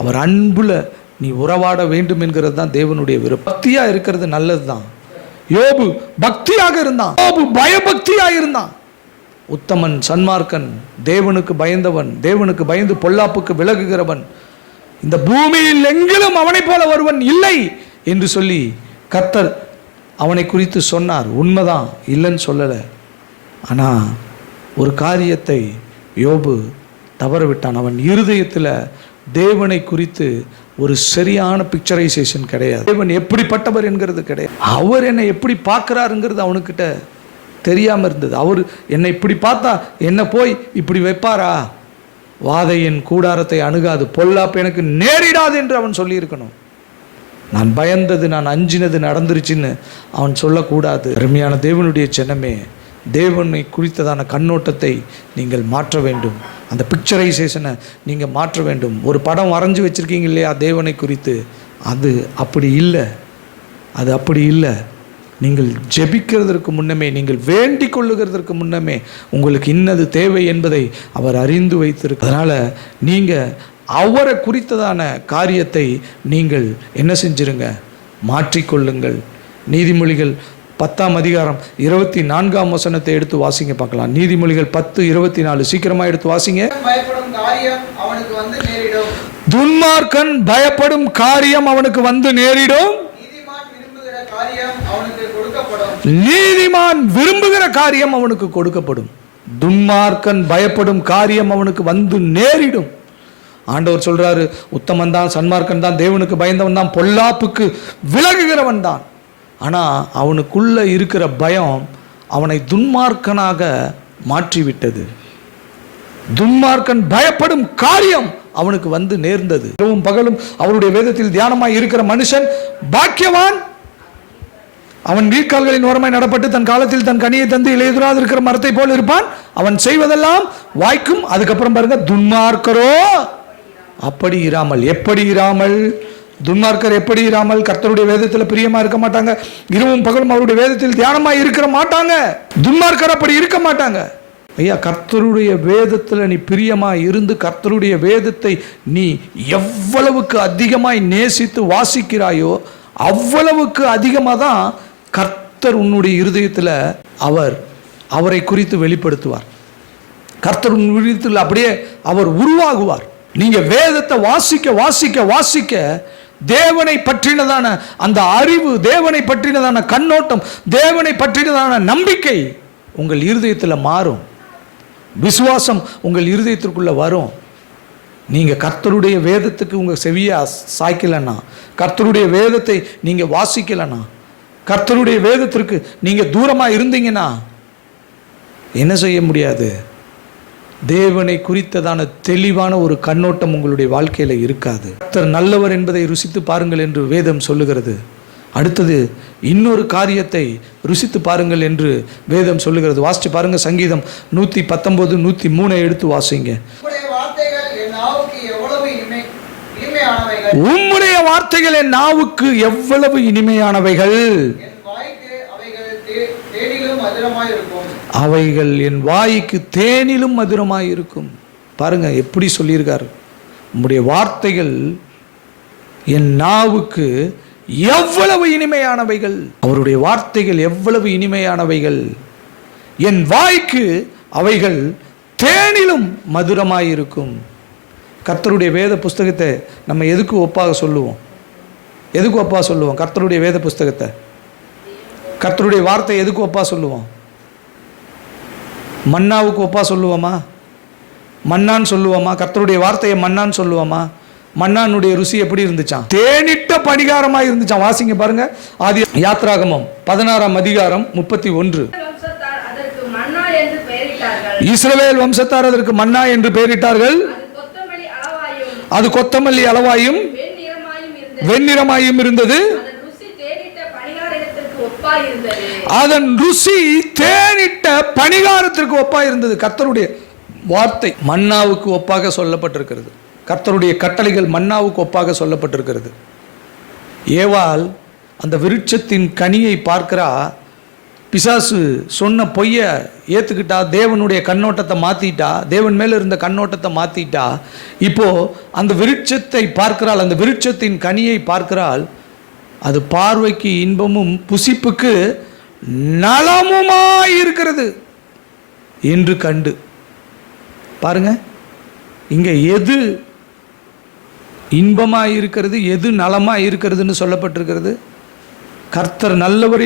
அவர் அன்புல நீ உறவாட வேண்டும் என்கிறது தான் தேவனுடைய விருப்பம். பக்தியாக இருக்கிறது நல்லது தான். யோபு பக்தியாக இருந்தான். யோபு பயபக்தியாக இருந்தான். உத்தமன், சன்மார்க்கன், தேவனுக்கு பயந்தவன், தேவனுக்கு பயந்து பொல்லாப்புக்கு விலகுகிறவன், இந்த பூமியில் எங்கிலும் அவனை போல ஒருவன் இல்லை என்று சொல்லி கர்த்தர் அவனை குறித்து சொன்னார். உண்மைதான், இல்லைன்னு சொல்லலை. ஆனால் ஒரு காரியத்தை யோபு தவறவிட்டான். அவன் இருதயத்தில் தேவனை குறித்து ஒரு சரியான பிக்சரைசேஷன் கிடையாது. தேவன் எப்படிப்பட்டவர் என்கிறது கிடையாது. அவர் என்னை எப்படி பார்க்குறாருங்கிறது அவனுக்கிட்ட தெரியாமல் இருந்தது. அவர் என்னை இப்படி பார்த்தா என்னை போய் இப்படி வைப்பாரா? வாதை என் கூடாரத்தை அணுகாது, பொல்லாப்பு எனக்கு நேரிடாது என்று அவன் சொல்லியிருக்கணும். நான் பயந்தது, நான் அஞ்சினது நடந்துருச்சுன்னு அவன் சொல்லக்கூடாது. அருமையான தேவனுடைய ஜனமே, தேவனை குறித்ததான கண்ணோட்டத்தை நீங்கள் மாற்ற வேண்டும். அந்த பிக்சரைசேஷனை நீங்கள் மாற்ற வேண்டும். ஒரு படம் வரைஞ்சி வச்சுருக்கீங்க இல்லையா தேவனை குறித்து, அது அப்படி இல்லை. அது அப்படி இல்லை. நீங்கள் ஜெபிக்கிறதற்கு முன்னமே, நீங்கள் வேண்டிக் கொள்ளுகிறதற்கு முன்னமே உங்களுக்கு இன்னது தேவை என்பதை அவர் அறிந்து வைத்திருக்கு. அதனால் நீங்கள் அவரை குறித்ததான காரியத்தை நீங்கள் என்ன செஞ்சிருங்க? மாற்றிக்கொள்ளுங்கள். நீதிமொழிகள் 10:24 எடுத்து வாசிங்க பார்க்கலாம். நீதிமொழிகள் 10:24 சீக்கிரமாக எடுத்து வாசிங்க. துன்மார்க்கன் பயப்படும் காரியம் அவனுக்கு வந்து நேரிடும். நீதிமான் விரும்புகிற காரியம் அவனுக்கு கொடுக்கப்படும். துன்மார்க்கன் பயப்படும் காரியம் அவனுக்கு வந்து நேரிடும். ஆண்டவர் சொல்றாரு, உத்தமன் தான், சன்மார்க்கன் தான், தேவனுக்கு பயந்தவன் தான், பொல்லாப்புக்கு விலகுகிறவன் தான். ஆனால் அவனுக்குள்ள இருக்கிற பயம் அவனை துன்மார்க்கனாக மாற்றிவிட்டது. துன்மார்க்கன் பயப்படும் காரியம் அவனுக்கு வந்து நேர்ந்தது. இரவும் பகலும் அவருடைய வேதத்தில் தியானமாய் இருக்கிற மனுஷன் பாக்கியவான். அவன் நீர்க்கால்களின் ஓரமாய் நடப்பட்டு தன் காலத்தில் தன் கனியை தந்து இலையுதிராது இருக்கிற மரத்தை போல் இருப்பான். அவன் செய்வதெல்லாம் வாய்க்கும். அதுக்கப்புறம் பாருங்க, துன்மார்க்கரோ அப்படி இராமல். எப்படி இராமல்? துன்மார்க்கர் எப்படி இராமல் கர்த்தருடைய வேதத்தில் பிரியமா இருக்க மாட்டாங்க, இரவும் பகலும் அவருடைய வேதத்தில் தியானமா இருக்க மாட்டாங்க. துன்மார்க்கர் அப்படி இருக்க மாட்டாங்க. ஐயா, கர்த்தருடைய வேதத்தில் நீ பிரியமா இருந்து கர்த்தருடைய வேதத்தை நீ எவ்வளவுக்கு அதிகமாய் நேசித்து வாசிக்கிறாயோ அவ்வளவுக்கு அதிகமாக தான் கர்த்தர் உன்னுடைய இருதயத்தில் அவரை குறித்து வெளிப்படுத்துவார். கர்த்தர் உன் இருதயத்தில் அப்படியே அவர் உருவாகுவார். நீங்க வேதத்தை வாசிக்க வாசிக்க வாசிக்க தேவனை பற்றினதான அந்த அறிவு, தேவனை பற்றினதான கண்ணோட்டம், தேவனை பற்றினதான நம்பிக்கை உங்கள் இருதயத்தில் மாறும். விசுவாசம் உங்கள் இருதயத்திற்குள்ள வரும். நீங்க கர்த்தருடைய வேதத்துக்கு உங்க செவியை சாய்க்கலன்னா, கர்த்தருடைய வேதத்தை நீங்க வாசிக்கலன்னா, கர்த்தருடைய வேதத்திற்கு நீங்க தூரமா இருந்தீங்கன்னா என்ன செய்ய முடியாது? தேவனை குறித்ததான தெளிவான ஒரு கண்ணோட்டம் உங்களுடைய வாழ்க்கையில் இருக்காது. கர்த்தர் நல்லவர் என்பதை ருசித்து பாருங்கள் என்று வேதம் சொல்லுகிறது. அடுத்தது இன்னொரு காரியத்தை ருசித்து பாருங்கள் என்று வேதம் சொல்லுகிறது. வாசிச்சு பாருங்க, சங்கீதம் 119, 103 எடுத்து வாசிங்க. உம்முடைய வார்த்தைகள் என் நாவுக்கு எவ்வளவு இனிமையானவைகள், அவைகள் என் வாய்க்கு தேனிலும் மதுரமாய் இருக்கும். பாருங்க எப்படி சொல்லியிருக்கார். உம்முடைய வார்த்தைகள் என் நாவுக்கு எவ்வளவு இனிமையானவைகள், அவருடைய வார்த்தைகள் எவ்வளவு இனிமையானவைகள், என் வாய்க்கு அவைகள் தேனிலும் மதுரமாய் இருக்கும். கர்த்தருடைய வேத புஸ்தகத்தை நம்ம எதுக்கு ஒப்பாக சொல்லுவோம்? எதுக்கு ஒப்பா சொல்லுவோம்? கர்த்தருடைய வேத புஸ்தகத்தை, கர்த்தருடைய வார்த்தை எதுக்கு ஒப்பா சொல்லுவோம்? மன்னாவுக்கு ஒப்பா சொல்லுவோமா? மன்னான்னு சொல்லுவோமா? கர்த்தருடைய வார்த்தையை மன்னான்னு சொல்லுவோமா? மன்னானுடைய ருசி எப்படி இருந்துச்சான்? தேனிட்ட பணிகாரமாக இருந்துச்சான். வாசிங்க பாருங்க, ஆதி யாத்ராகமம் 16ஆம் அதிகாரம் 31. இஸ்ரவேல் வம்சத்தார் அதற்கு மன்னா என்று பெயரிட்டார்கள். அது கொத்தமல்லி அளவாயும் வெண்ணிறமாயும் இருந்தது. அதன் ருசி தேனிட்ட பணிகாரத்திற்கு ஒப்பாய் இருந்தது. கர்த்தருடைய வார்த்தை மன்னாவுக்கு ஒப்பாக சொல்லப்பட்டிருக்கிறது. கர்த்தருடைய கட்டளைகள் மன்னாவுக்கு ஒப்பாக சொல்லப்பட்டிருக்கிறது. ஏவாள் அந்த விருட்சத்தின் கனியை பார்க்கிறா. பிசாசு சொன்ன பொய்ய ஏற்றுக்கிட்டா, தேவனுடைய கண்ணோட்டத்தை மாற்றிட்டா, தேவன் மேலே இருந்த கண்ணோட்டத்தை மாற்றிட்டா. இப்போ அந்த விருட்சத்தை பார்க்கிறாள், அந்த விருட்சத்தின் கனியை பார்க்கிறாள். அது பார்வைக்கு இன்பமும் புசிப்புக்கு நலமுமாய் இருக்கிறது என்று கண்டு. பாருங்க, இங்க எது இன்பமாய் இருக்கிறது, எது நலமாய் இருக்கிறதுன்னு சொல்லப்பட்டிருக்கிறது. கர்த்தர் நல்லவர்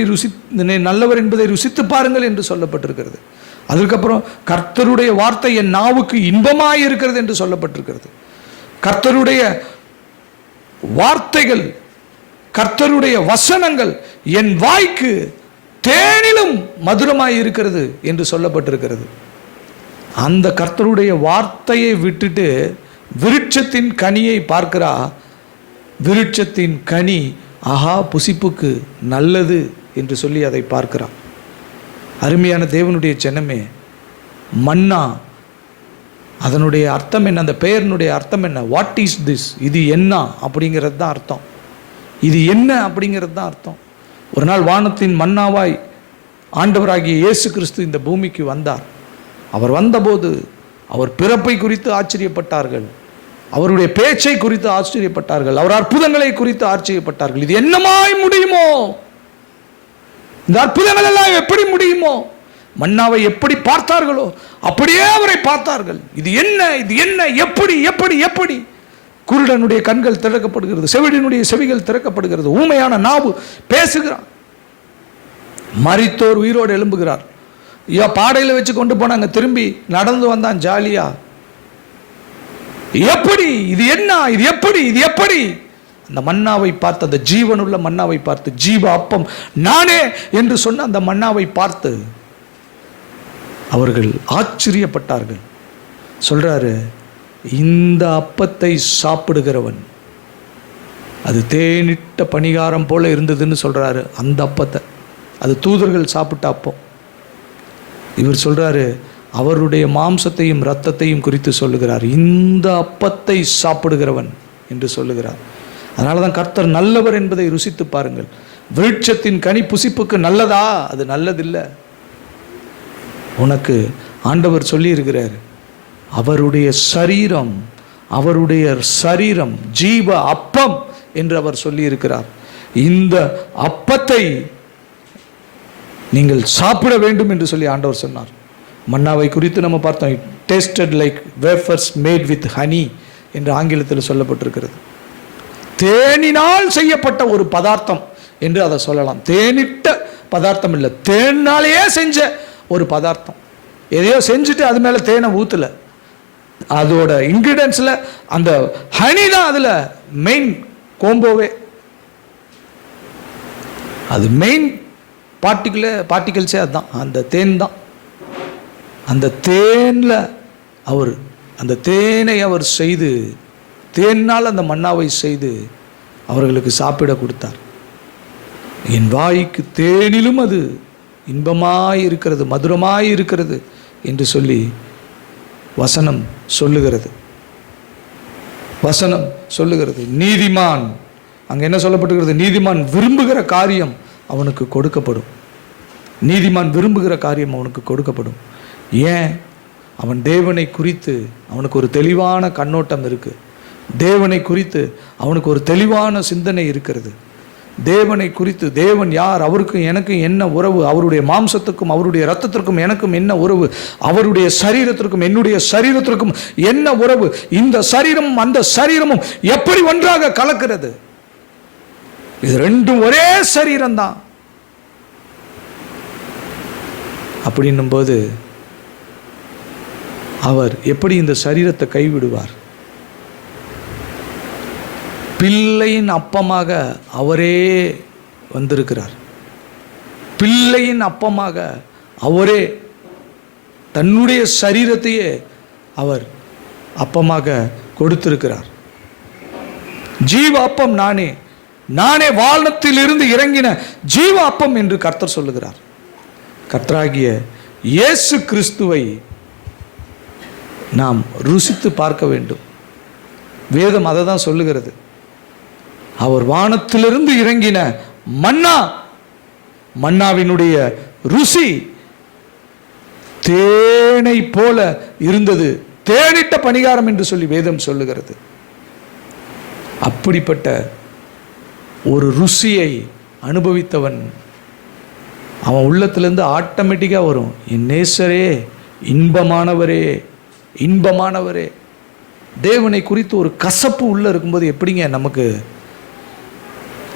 என்பதை ருசித்து பாருங்கள் என்று சொல்லப்பட்டிருக்கிறது. அதுக்கப்புறம் கர்த்தருடைய வார்த்தை என் நாவுக்கு இன்பமாய் இருக்கிறது என்று சொல்லப்பட்டிருக்கிறது. கர்த்தருடைய வார்த்தைகள், கர்த்தருடைய வசனங்கள் என் வாய்க்கு தேனிலும் மதுரமாய் இருக்கிறது என்று சொல்லப்பட்டிருக்கிறது. அந்த கர்த்தருடைய வார்த்தையை விட்டுட்டு விருட்சத்தின் கனியை பார்க்கிறா. விருட்சத்தின் கனி ஆஹா புசிப்புக்கு நல்லது என்று சொல்லி அதை பார்க்கிறான். அருமையான தேவனுடைய ஜனமே, மன்னா அதனுடைய அர்த்தம் என்ன? அந்த பெயரினுடைய அர்த்தம் என்ன? What is this? இது என்ன அப்படிங்கிறது தான் அர்த்தம். இது என்ன அப்படிங்கிறது தான் அர்த்தம். ஒரு நாள் வானத்தின் மன்னாவாய் ஆண்டவராகிய இயேசு கிறிஸ்து இந்த பூமிக்கு வந்தார். அவர் வந்தபோது அவர் பிறப்பை குறித்து ஆச்சரியப்பட்டார்கள், அவருடைய பேச்சை குறித்து ஆச்சரியப்பட்டார்கள், அவர் அற்புதங்களை குறித்து ஆச்சரியப்பட்டார்கள். இது என்னமாய் முடியுமோ? இந்த அற்புதங்கள் எல்லாம் எப்படி முடியுமோ? மன்னாவை எப்படி பார்த்தார்களோ அப்படியே அவரை பார்த்தார்கள். இது என்ன, இது என்ன, எப்படி எப்படி எப்படி? குருடனுடைய கண்கள் திறக்கப்படுகிறது, செவிடனுடைய செவிகள் திறக்கப்படுகிறது, ஊமையான நாவு பேசுகிறான், மரித்தோர் உயிரோடு எழும்புகிறார். பாடையில் வச்சு கொண்டு போனாங்க, திரும்பி நடந்து வந்தான் ஜாலியா. எப்படி? இது என்ன? இது எப்படி? இது எப்படி? அந்த மன்னாவை பார்த்து, அந்த ஜீவனுள்ள மன்னாவை பார்த்து, ஜீவ அப்பம் நானே என்று சொன்ன அந்த மன்னாவை பார்த்து அவர்கள் ஆச்சரியப்பட்டார்கள். சொல்றாரு, இந்த அப்பத்தை சாப்பிடுகிறவன், அது தேனிட்ட பணிகாரம் போல இருந்ததுன்னு சொல்றாரு. அந்த அப்பத்தை, அது தூதர்கள் சாப்பிட்ட அப்பம். இவர் சொல்றாரு, அவருடைய மாம்சத்தையும் இரத்தத்தையும் குறித்து சொல்லுகிறார். இந்த அப்பத்தை சாப்பிடுகிறவன் என்று சொல்லுகிறார். அதனால தான் கர்த்தர் நல்லவர் என்பதை ருசித்து பாருங்கள். விருட்சத்தின் கனி புசிப்புக்கு நல்லதா? அது நல்லதில்லை. உனக்கு ஆண்டவர் சொல்லி இருக்கிறார், அவருடைய சரீரம் ஜீவ அப்பம் என்று அவர் சொல்லி இருக்கிறார். இந்த அப்பத்தை நீங்கள் சாப்பிட வேண்டும் என்று சொல்லி ஆண்டவர் சொன்னார். மன்னாவை குறித்து நம்ம பார்த்தோம், it tasted like wafers mat with honey என்று ஆங்கிலத்தில் சொல்லப்பட்டிருக்கிறது. தேனினால் செய்யப்பட்ட ஒரு பதார்த்தம் என்று அதை சொல்லலாம். தேனிட்ட பதார்த்தம் இல்லை, தேனாலேயே செஞ்ச ஒரு பதார்த்தம். எதையோ செஞ்சுட்டு அது மேலே தேனை ஊற்றலை, அதோட இன்கிரீடியன்ஸில் அந்த ஹனி தான் அதில் மெயின் கோம்போவே. அது மெயின் பார்ட்டிகல்ஸே அதுதான், அந்த தேன் தான். அந்த தேனை அவர் செய்து, தேனால் அந்த மன்னாவை செய்து அவர்களுக்கு சாப்பிட கொடுத்தார். என் வாய்க்கு தேனிலும் அது இன்பமாய் இருக்கிறது, மதுரமாய் இருக்கிறது என்று சொல்லி வசனம் சொல்லுகிறது. நீதிமான், அங்கே என்ன சொல்லப்பட்டிருக்கிறது? நீதிமான் விரும்புகிற காரியம் அவனுக்கு கொடுக்கப்படும். நீதிமான் விரும்புகிற காரியம் அவனுக்கு கொடுக்கப்படும். ஏன்? அவன் தேவனை குறித்து அவனுக்கு ஒரு தெளிவான கண்ணோட்டம் இருக்கு. தேவனை குறித்து அவனுக்கு ஒரு தெளிவான சிந்தனை இருக்கிறது. தேவனை குறித்து, தேவன் யார், அவருக்கும் எனக்கும் என்ன உறவு, அவருடைய மாம்சத்துக்கும் அவருடைய இரத்தத்திற்கும் எனக்கும் என்ன உறவு, அவருடைய சரீரத்திற்கும் என்னுடைய சரீரத்திற்கும் என்ன உறவு, இந்த சரீரமும் அந்த சரீரமும் எப்படி ஒன்றாக கலக்கிறது, இது ரெண்டும் ஒரே சரீரம்தான். அப்படின்னும் போது அவர் எப்படி இந்த சரீரத்தை கைவிடுவார்? பிள்ளையின் அப்பமாக அவரே வந்திருக்கிறார். பிள்ளையின் அப்பமாக அவரே தன்னுடைய சரீரத்தையே அவர் அப்பமாக கொடுத்திருக்கிறார். ஜீவ அப்பம் நானே வானத்தில் இருந்து இறங்கின ஜீவ அப்பம் என்று கர்த்தர் சொல்லுகிறார். கர்த்தராகிய இயேசு கிறிஸ்துவை நாம் ருசித்து பார்க்க வேண்டும். வேதம் அதை தான் சொல்லுகிறது. அவர் வானத்திலிருந்து இறங்கின மன்னாவினுடைய ருசி தேனை போல இருந்தது, தேனிட்ட பணிகாரம் என்று சொல்லி வேதம் சொல்லுகிறது. அப்படிப்பட்ட ஒரு ருசியை அனுபவித்தவன் அவன் உள்ளத்திலிருந்து ஆட்டோமேட்டிக்காக வரும், என் நேசரே, இன்பமானவரே. தேவனை குறித்து ஒரு கசப்பு உள்ள இருக்கும்போது எப்படிங்க நமக்கு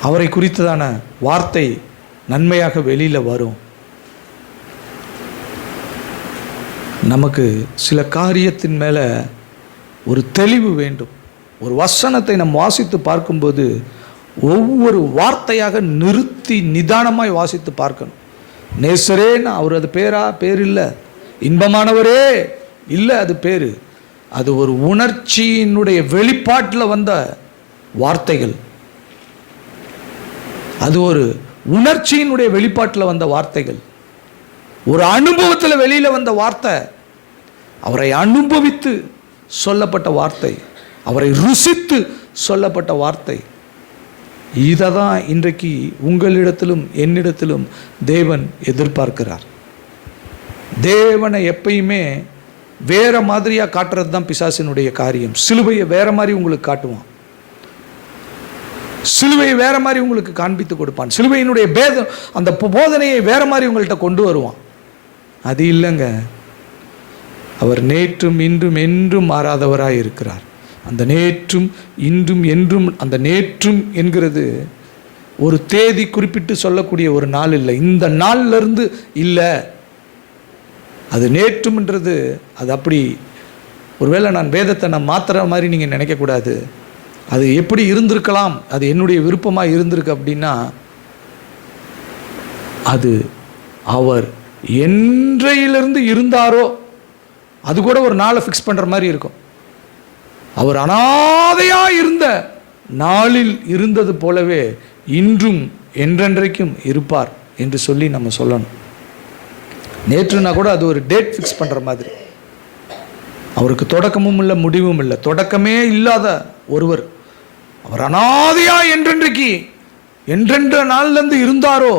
அவரை குறித்ததான வார்த்தை நன்மையாக வெளியில் வரும்? நமக்கு சில காரியத்தின் மேலே ஒரு தெளிவு வேண்டும். ஒரு வசனத்தை நாம் வாசித்து பார்க்கும்போது ஒவ்வொரு வார்த்தையாக நிறுத்தி நிதானமாய் வாசித்து பார்க்கணும். நேசரேன்னு அவர் அது பேர் இல்லை, இன்பமானவரே இல்லை, அது பேர். அது ஒரு உணர்ச்சியினுடைய வெளிப்பாட்டில் வந்த வார்த்தைகள், அது ஒரு உணர்ச்சியினுடைய வெளிப்பாட்டில் வந்த வார்த்தைகள், ஒரு அனுபவத்தில் வெளியில் வந்த வார்த்தை, அவரை அனுபவித்து சொல்லப்பட்ட வார்த்தை, அவரை ருசித்து சொல்லப்பட்ட வார்த்தை. இதை தான் இன்றைக்கு உங்களிடத்திலும் என்னிடத்திலும் தேவன் எதிர்பார்க்கிறார். தேவனை எப்பயுமே வேற மாதிரியாக காட்டுறது தான் பிசாசினுடைய காரியம். சிலுவையை வேற மாதிரி உங்களுக்கு காட்டுவான், சிலுவையை வேற மாதிரி உங்களுக்கு காண்பித்து கொடுப்பான், சிலுவையினுடைய அந்த போதனையை வேற மாதிரி உங்கள்கிட்ட கொண்டு வருவான். அது இல்லைங்க, அவர் நேற்றும் இன்றும் என்றும் மாறாதவராய் இருக்கிறார். அந்த நேற்றும் இன்றும் என்றும், அந்த நேற்றும் என்கிறது ஒரு தேதி குறிப்பிட்டு சொல்லக்கூடிய ஒரு நாள் இல்லை, இந்த நாள்லேருந்து இல்லை. அது நேற்றும்ன்றது அது அப்படி ஒருவேளை நான் வேதத்தை நான் மாற்றுற மாதிரி நீங்கள் நினைக்கக்கூடாது. அது எப்படி இருந்திருக்கலாம், அது என்னுடைய விருப்பமாக இருந்திருக்கு அப்படின்னா, அது அவர் என்றையிலிருந்து இருந்தாரோ அது கூட ஒரு நாளை ஃபிக்ஸ் பண்ணுற மாதிரி இருக்கும். அவர் அனாதையாக இருந்த நாளில் இருந்தது போலவே இன்றும் என்றென்றைக்கும் இருப்பார் என்று சொல்லி நம்ம சொல்லணும். நேற்றுனா கூட அது ஒரு டேட் ஃபிக்ஸ் பண்ணுற மாதிரி. அவருக்கு தொடக்கமும் இல்லை முடிவும் இல்லை, தொடக்கமே இல்லாத ஒருவர், அவர் அனாதையா என்றென்ற நாள்லேருந்து இருந்தாரோ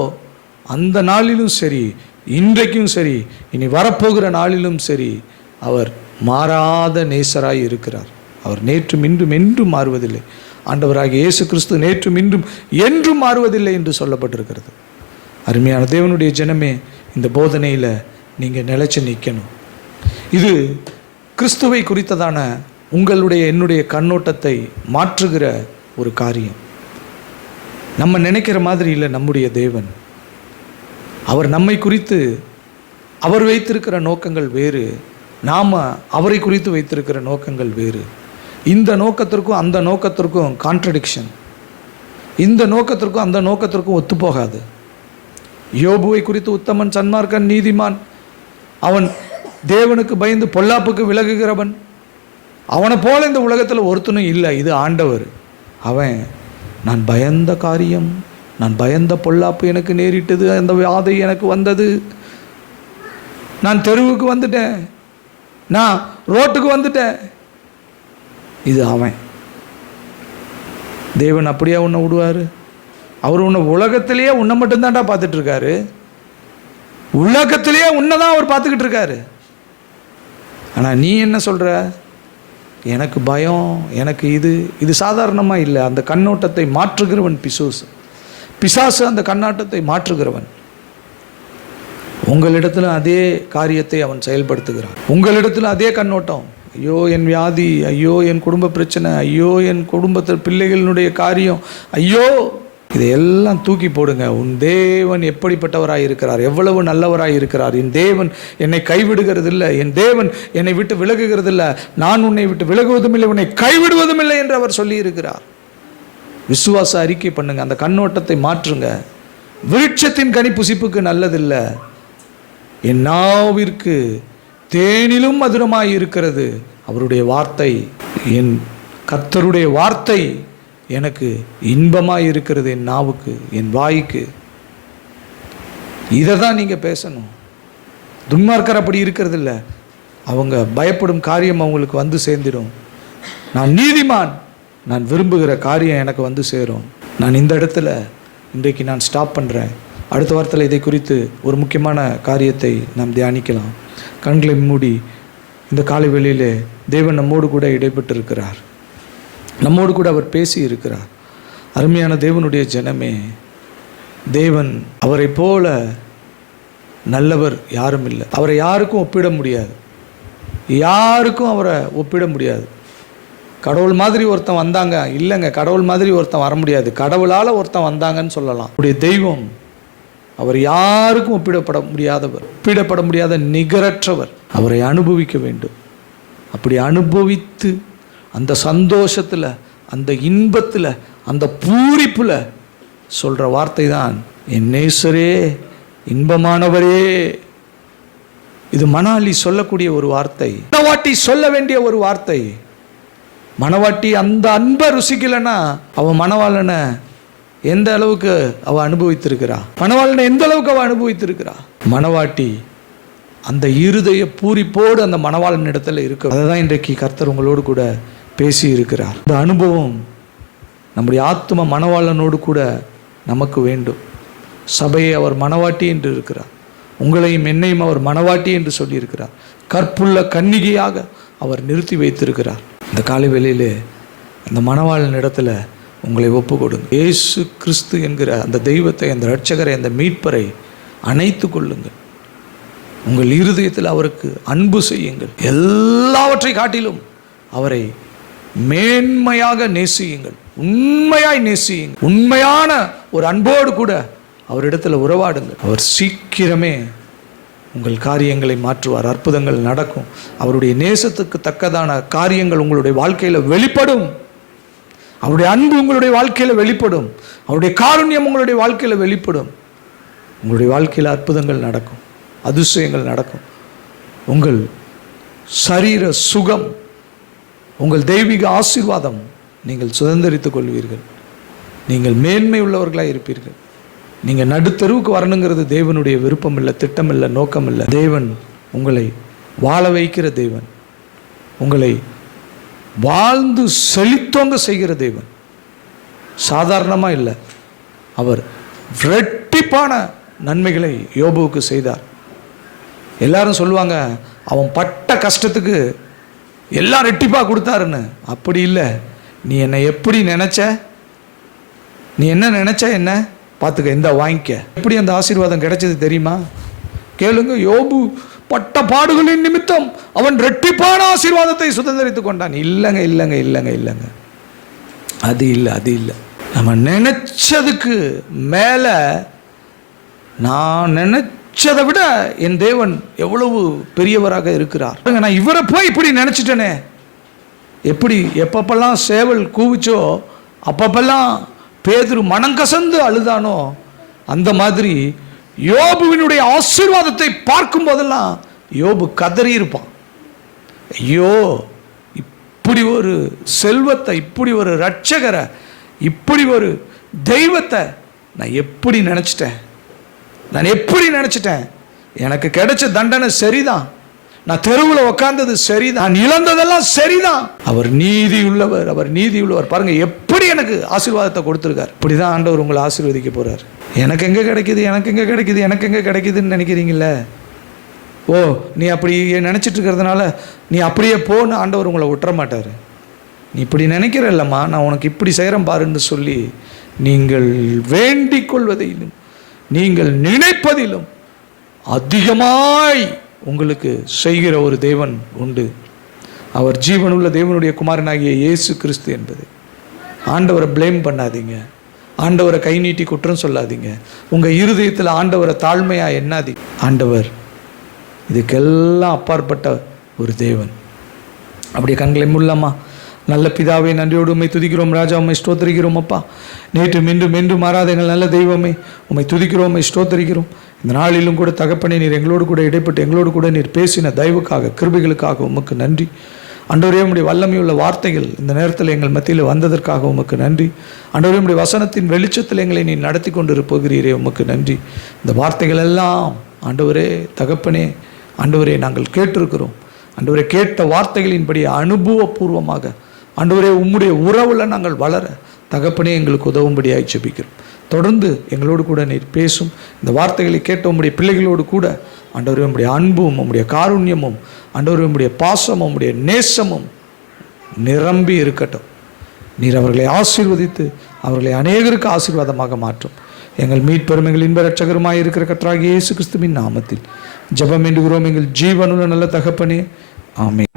அந்த நாளிலும் சரி, இன்றைக்கும் சரி, இனி வரப்போகிற நாளிலும் சரி, அவர் மாறாத நேசராய் இருக்கிறார். அவர் நேற்றும் இன்றும் என்றும் மாறுவதில்லை. ஆண்டவராகிய இயேசு கிறிஸ்து நேற்றும் இன்றும் என்றும் மாறுவதில்லை என்று சொல்லப்பட்டிருக்கிறது. அருமையான தேவனுடைய ஜனமே, இந்த போதனையில் நீங்கள் நிலைச்சு நிற்கணும். இது கிறிஸ்துவை குறித்ததான உங்களுடைய என்னுடைய கண்ணோட்டத்தை மாற்றுகிற ஒரு காரியம். நம்ம நினைக்கிற மாதிரி இல்லை நம்முடைய தேவன். அவர் நம்மை குறித்து அவர் வைத்திருக்கிற நோக்கங்கள் வேறு, நாம் அவரை குறித்து வைத்திருக்கிற நோக்கங்கள் வேறு. இந்த நோக்கத்திற்கும் அந்த நோக்கத்திற்கும் கான்ட்ரடிக்ஷன், இந்த நோக்கத்திற்கும் அந்த நோக்கத்திற்கும் ஒத்துப்போகாது. யோபுவை குறித்து உத்தமன், சன்மார்க்கன், நீதிமான், அவன் தேவனுக்கு பயந்து பொல்லாப்புக்கு விலகுகிறவன், அவனை போல இந்த உலகத்தில் ஒருத்தனும் இல்லை. இது ஆண்டவர். அவன் நான் பயந்த காரியம், நான் பயந்த பொல்லாப்பு எனக்கு நேரிட்டது, அந்த வியாதை எனக்கு வந்தது, நான் தெருவுக்கு வந்துட்டேன், நான் ரோட்டுக்கு வந்துட்டேன். இது அவன். தேவன் அப்படியே உன்னை விடுவார்? அவர் உன்னை உலகத்திலேயே உன்னை மட்டும்தான்டா பார்த்துட்டு இருக்காரு. உலகத்திலேயே உன்னை தான் அவர் பார்த்துக்கிட்டு இருக்காரு. ஆனால் நீ என்ன சொல்கிற? எனக்கு பயம், எனக்கு இது சாதாரணமாக இல்லை. அந்த கண்ணோட்டத்தை மாற்றுகிறவன் பிசாசு அந்த கண்ணோட்டத்தை மாற்றுகிறவன். உங்களிடத்தில் அதே காரியத்தை அவன் செயல்படுத்துகிறான். உங்களிடத்தில் அதே கண்ணோட்டம். ஐயோ என் வியாதி, ஐயோ என் குடும்ப பிரச்சனை, ஐயோ என் குடும்பத்தில் பிள்ளைகளினுடைய காரியம், ஐயோ, இதையெல்லாம் தூக்கி போடுங்க. உன் தேவன் எப்படிப்பட்டவராய் இருக்கிறார், எவ்வளவு நல்லவராய் இருக்கிறார். என் தேவன் என்னை கைவிடுகிறது இல்லை, என் தேவன் என்னை விட்டு விலகுகிறது இல்லை, நான் உன்னை விட்டு விலகுவதும் இல்லை, உன்னை கைவிடுவதும் இல்லை என்று அவர் சொல்லி இருக்கிறார். விசுவாச அறிக்கை பண்ணுங்க, அந்த கண்ணோட்டத்தை மாற்றுங்க. விருட்சத்தின் கனி புசிப்புக்கு நல்லதில்லை, என் நாவிற்கு தேனிலும் மதுரமாய் இருக்கிறது அவருடைய வார்த்தை, என் கர்த்தருடைய வார்த்தை எனக்கு இன்பமாய் இருக்கிறது, என் நாவுக்கு, என் வாய்க்கு. இதை தான் நீங்கள் பேசணும். துன்மார்க்கர் அப்படி இருக்கிறது இல்லை. அவங்க பயப்படும் காரியம் அவங்களுக்கு வந்து சேர்ந்துடும். நான் நீதிமான், நான் விரும்புகிற காரியம் எனக்கு வந்து சேரும். நான் இந்த இடத்துல இன்றைக்கு நான் ஸ்டாப் பண்ணுறேன். அடுத்த வாரத்தில் இதை குறித்து ஒரு முக்கியமான காரியத்தை நாம் தியானிக்கலாம். கண்களை மூடி இந்த காலை வேளையிலே தேவன் நம்மோடு கூட இடைப்பட்டு இருக்கிறார். நம்மோடு கூட அவர் பேசி இருக்கிறார். அருமையான தேவனுடைய ஜனமே, தேவன் அவரை போல நல்லவர் யாரும் இல்லை. அவரை யாருக்கும் ஒப்பிட முடியாது, யாருக்கும் அவரை ஒப்பிட முடியாது. கடவுள் மாதிரி ஒருத்தன் வந்தாங்க இல்லைங்க, கடவுள் மாதிரி ஒருத்தன் வர முடியாது, கடவுளால் ஒருத்தன் வந்தாங்கன்னு சொல்லலாம். அவருடைய தெய்வம் அவர் யாருக்கும் ஒப்பிடப்பட முடியாத நிகரற்றவர். அவரை அனுபவிக்க வேண்டும். அப்படி அனுபவித்து அந்த சந்தோஷத்தில், அந்த இன்பத்தில், அந்த பூரிப்பில் சொல்கிற வார்த்தை தான் என் நேசரே, இன்பமானவரே. இது மணாளி சொல்லக்கூடிய ஒரு வார்த்தை, மணவாட்டி சொல்ல வேண்டிய ஒரு வார்த்தை. மணவாட்டி அந்த அன்பை ருசிக்கலைன்னா அவன் மணவாளனை எந்த அளவுக்கு அவள் அனுபவித்திருக்கிறா, மணவாளனை எந்த அளவுக்கு அவள் அனுபவித்திருக்கிறா. மணவாட்டி அந்த இருதய பூரிப்போடு அந்த மணவாளன் இடத்துல இருக்கு. அதை தான் இன்றைக்கு கர்த்தர் உங்களோடு கூட பேசி இருக்கிறார். இந்த அனுபவம் நம்முடைய ஆத்ம மணவாளனோடு கூட நமக்கு வேண்டும். சபையை அவர் மணவாட்டி என்று இருக்கிறார். உங்களையும் என்னையும் அவர் மணவாட்டி என்று சொல்லியிருக்கிறார். கற்புள்ள கன்னிகையாக அவர் நிறுத்தி வைத்திருக்கிறார். இந்த காலை வேளையிலே அந்த மணவாளன் இடத்துல உங்களை ஒப்பு கொடுங்க. இயேசு கிறிஸ்து என்கிற அந்த தெய்வத்தை, அந்த இரட்சகரை, அந்த மீட்பரை அணைத்து கொள்ளுங்கள். உங்கள் இருதயத்தில் அவருக்கு அன்பு செய்யுங்கள். எல்லாவற்றை காட்டிலும் அவரை மேன்மையாக நேசியுங்கள், உண்மையாய் நேசியுங்கள். உண்மையான ஒரு அன்போடு கூட அவரிடத்தில் உறவாடுங்கள். அவர் சீக்கிரமே உங்கள் காரியங்களை மாற்றுவார். அற்புதங்கள் நடக்கும். அவருடைய நேசத்துக்கு தக்கதான காரியங்கள் உங்களுடைய வாழ்க்கையில் வெளிப்படும். அவருடைய அன்பு உங்களுடைய வாழ்க்கையில் வெளிப்படும். அவருடைய காருண்யம் உங்களுடைய வாழ்க்கையில் வெளிப்படும். உங்களுடைய வாழ்க்கையில் அற்புதங்கள் நடக்கும், அதிசயங்கள் நடக்கும். உங்கள் சரீர சுகம், உங்கள் தெய்வீக ஆசீர்வாதம் நீங்கள் சுதந்திரித்துக் கொள்வீர்கள். நீங்கள் மேன்மை உள்ளவர்களாக இருப்பீர்கள். நீங்கள் நடுத்தருவுக்கு வரணுங்கிறது தேவனுடைய விருப்பம் இல்லை, திட்டம் இல்லை, நோக்கம் இல்லை. தேவன் உங்களை வாழ வைக்கிற தேவன், உங்களை வாழ்ந்து செழித்தோங்க செய்கிற தேவன். சாதாரணமாக இல்லை, அவர் இரட்டிப்பான நன்மைகளை யோபுவுக்கு செய்தார். எல்லாரும் சொல்லுவாங்க அவன் பட்ட கஷ்டத்துக்கு எல்லாம் ரெட்டிப்பாக கொடுத்தாருன்னு. அப்படி இல்லை. நீ என்னை எப்படி நினச்ச, நீ என்ன நினச்ச என்ன பார்த்துக்க, இந்த வாங்கிக்க. எப்படி அந்த ஆசீர்வாதம் கிடைச்சது தெரியுமா? கேளுங்க. யோபு பட்ட பாடுகளின் நிமித்தம் அவன் ரெட்டிப்பான ஆசீர்வாதத்தை சுதந்திரித்து கொண்டான். இல்லைங்க இல்லைங்க இல்லைங்க இல்லைங்க, அது இல்லை, அது இல்லை. நம்ம நினைச்சதுக்கு மேல, நான் நினைச்சதை விட என் தேவன் எவ்வளவு பெரியவராக இருக்கிறார். நான் இவரை போய் இப்படி நினைச்சிட்டேனே. எப்படி எப்பப்பெல்லாம் சேவல் கூவிச்சோ அப்பப்பெல்லாம் பேதுரு மனங்கசந்து அழுதானோ, அந்த மாதிரி யோபுவினுடைய ஆசீர்வாதத்தை பார்க்கும் போதெல்லாம் யோபு கதறி இருப்பான். ஐயோ, இப்படி ஒரு செல்வத்தை, இப்படி ஒரு ரட்சகரை, இப்படி ஒரு தெய்வத்தை நான் எப்படி நினச்சிட்டேன், நான் எப்படி நினச்சிட்டேன். எனக்கு கிடைச்ச தண்டனை சரிதான், நான் தெருவில் உக்காந்தது சரிதான், நான் இழந்ததெல்லாம் சரிதான். அவர் நீதி உள்ளவர், அவர் நீதி உள்ளவர். பாருங்க எப்படி எனக்கு ஆசீர்வாதத்தை கொடுத்துருக்கார். இப்படி தான் ஆண்டவர் உங்களை ஆசீர்வதிக்க போறார். எனக்கு எங்கே கிடைக்குது, எனக்கு எங்கே கிடைக்குது, எனக்கு எங்கே கிடைக்குதுன்னு நினைக்கிறீங்களே. ஓ, நீ அப்படி நினச்சிட்டு இருக்கிறதுனால நீ அப்படியே போன்னு ஆண்டவர் உங்களை விட்டுற மாட்டார். நீ இப்படி நினைக்கிற இல்லைம்மா, நான் உனக்கு இப்படி செய்கிறேன் பாருன்னு சொல்லி நீங்கள் வேண்டிக் கொள்வதிலும் நீங்கள் நினைப்பதிலும் அதிகமாய் உங்களுக்கு செய்கிற ஒரு தேவன் உண்டு. அவர் ஜீவனுள்ள தேவனுடைய குமாரனாகிய இயேசு கிறிஸ்து என்பது. ஆண்டவரை ப்ளேம் பண்ணாதீங்க, ஆண்டவரை கை நீட்டி குற்றம் சொல்லாதீங்க, உங்கள் இருதயத்தில் ஆண்டவரை தாழ்மையாக எண்ணாதீங்க. ஆண்டவர் இதுக்கெல்லாம் அப்பாற்பட்ட ஒரு தேவன். அப்படியே கண்களை மூடலாமா? நல்ல பிதாவே, நன்றியோடு உம்மை துதிக்கிறோம் ராஜா, உம்மை ஸ்தோத்தரிக்கிறோம் அப்பா. நேற்று மீண்டும் மீண்டும் மாறாத எங்கள் நல்ல தெய்வமே, உம்மை துதிக்கிறோம், உம்மை ஸ்தோத்தரிக்கிறோம். இந்த நாளிலும் கூட தகப்பனே, நீர் எங்களோடு கூட இடைப்பட்டு எங்களோடு கூட நீர் பேசின தயவுக்காக, கிருபைகளுக்காக உமக்கு நன்றி. ஆண்டவரே, உம்முடைய வல்லமையுள்ள வார்த்தைகள் இந்த நேரத்தில் எங்கள் மத்தியில் வந்ததற்காக உமக்கு நன்றி. ஆண்டவரே, உம்முடைய வசனத்தின் வெளிச்சத்தில் எங்களை நீ நடத்தி கொண்டு போகிறீரே, உமக்கு நன்றி. இந்த வார்த்தைகள் எல்லாம் ஆண்டவரே தகப்பனே, ஆண்டவரே நாங்கள் கேட்டிருக்கிறோம். ஆண்டவரே, கேட்ட வார்த்தைகளின்படி அனுபவபூர்வமாக ஆண்டவரே உம்முடைய உறவில் நாங்கள் வளர தகப்பனே எங்களுக்கு உதவும்படியாய் ஜெபிக்கிறோம். தொடர்ந்து எங்களோடு கூட நீர் பேசும். இந்த வார்த்தைகளை கேட்ட உம்முடைய பிள்ளைகளோடு கூட ஆண்டவரே உம்முடைய அன்பும், உம்முடைய காருண்யமும், ஆண்டவரே உம்முடைய பாசமும், உம்முடைய நேசமும் நிரம்பி இருக்கட்டும். நீர் அவர்களை ஆசீர்வதித்து அவர்களை அநேகருக்கு ஆசீர்வாதமாக மாற்றும். எங்கள் மீட்பெருமைகள் இன்ப ரட்சகருமாய் இருக்கிற கர்த்தராகிய இயேசு கிறிஸ்துவின் நாமத்தில் ஜெபம் வேண்டுகிறோம் எங்கள் ஜீவனுள்ள நல்ல தகப்பனே, ஆமென்.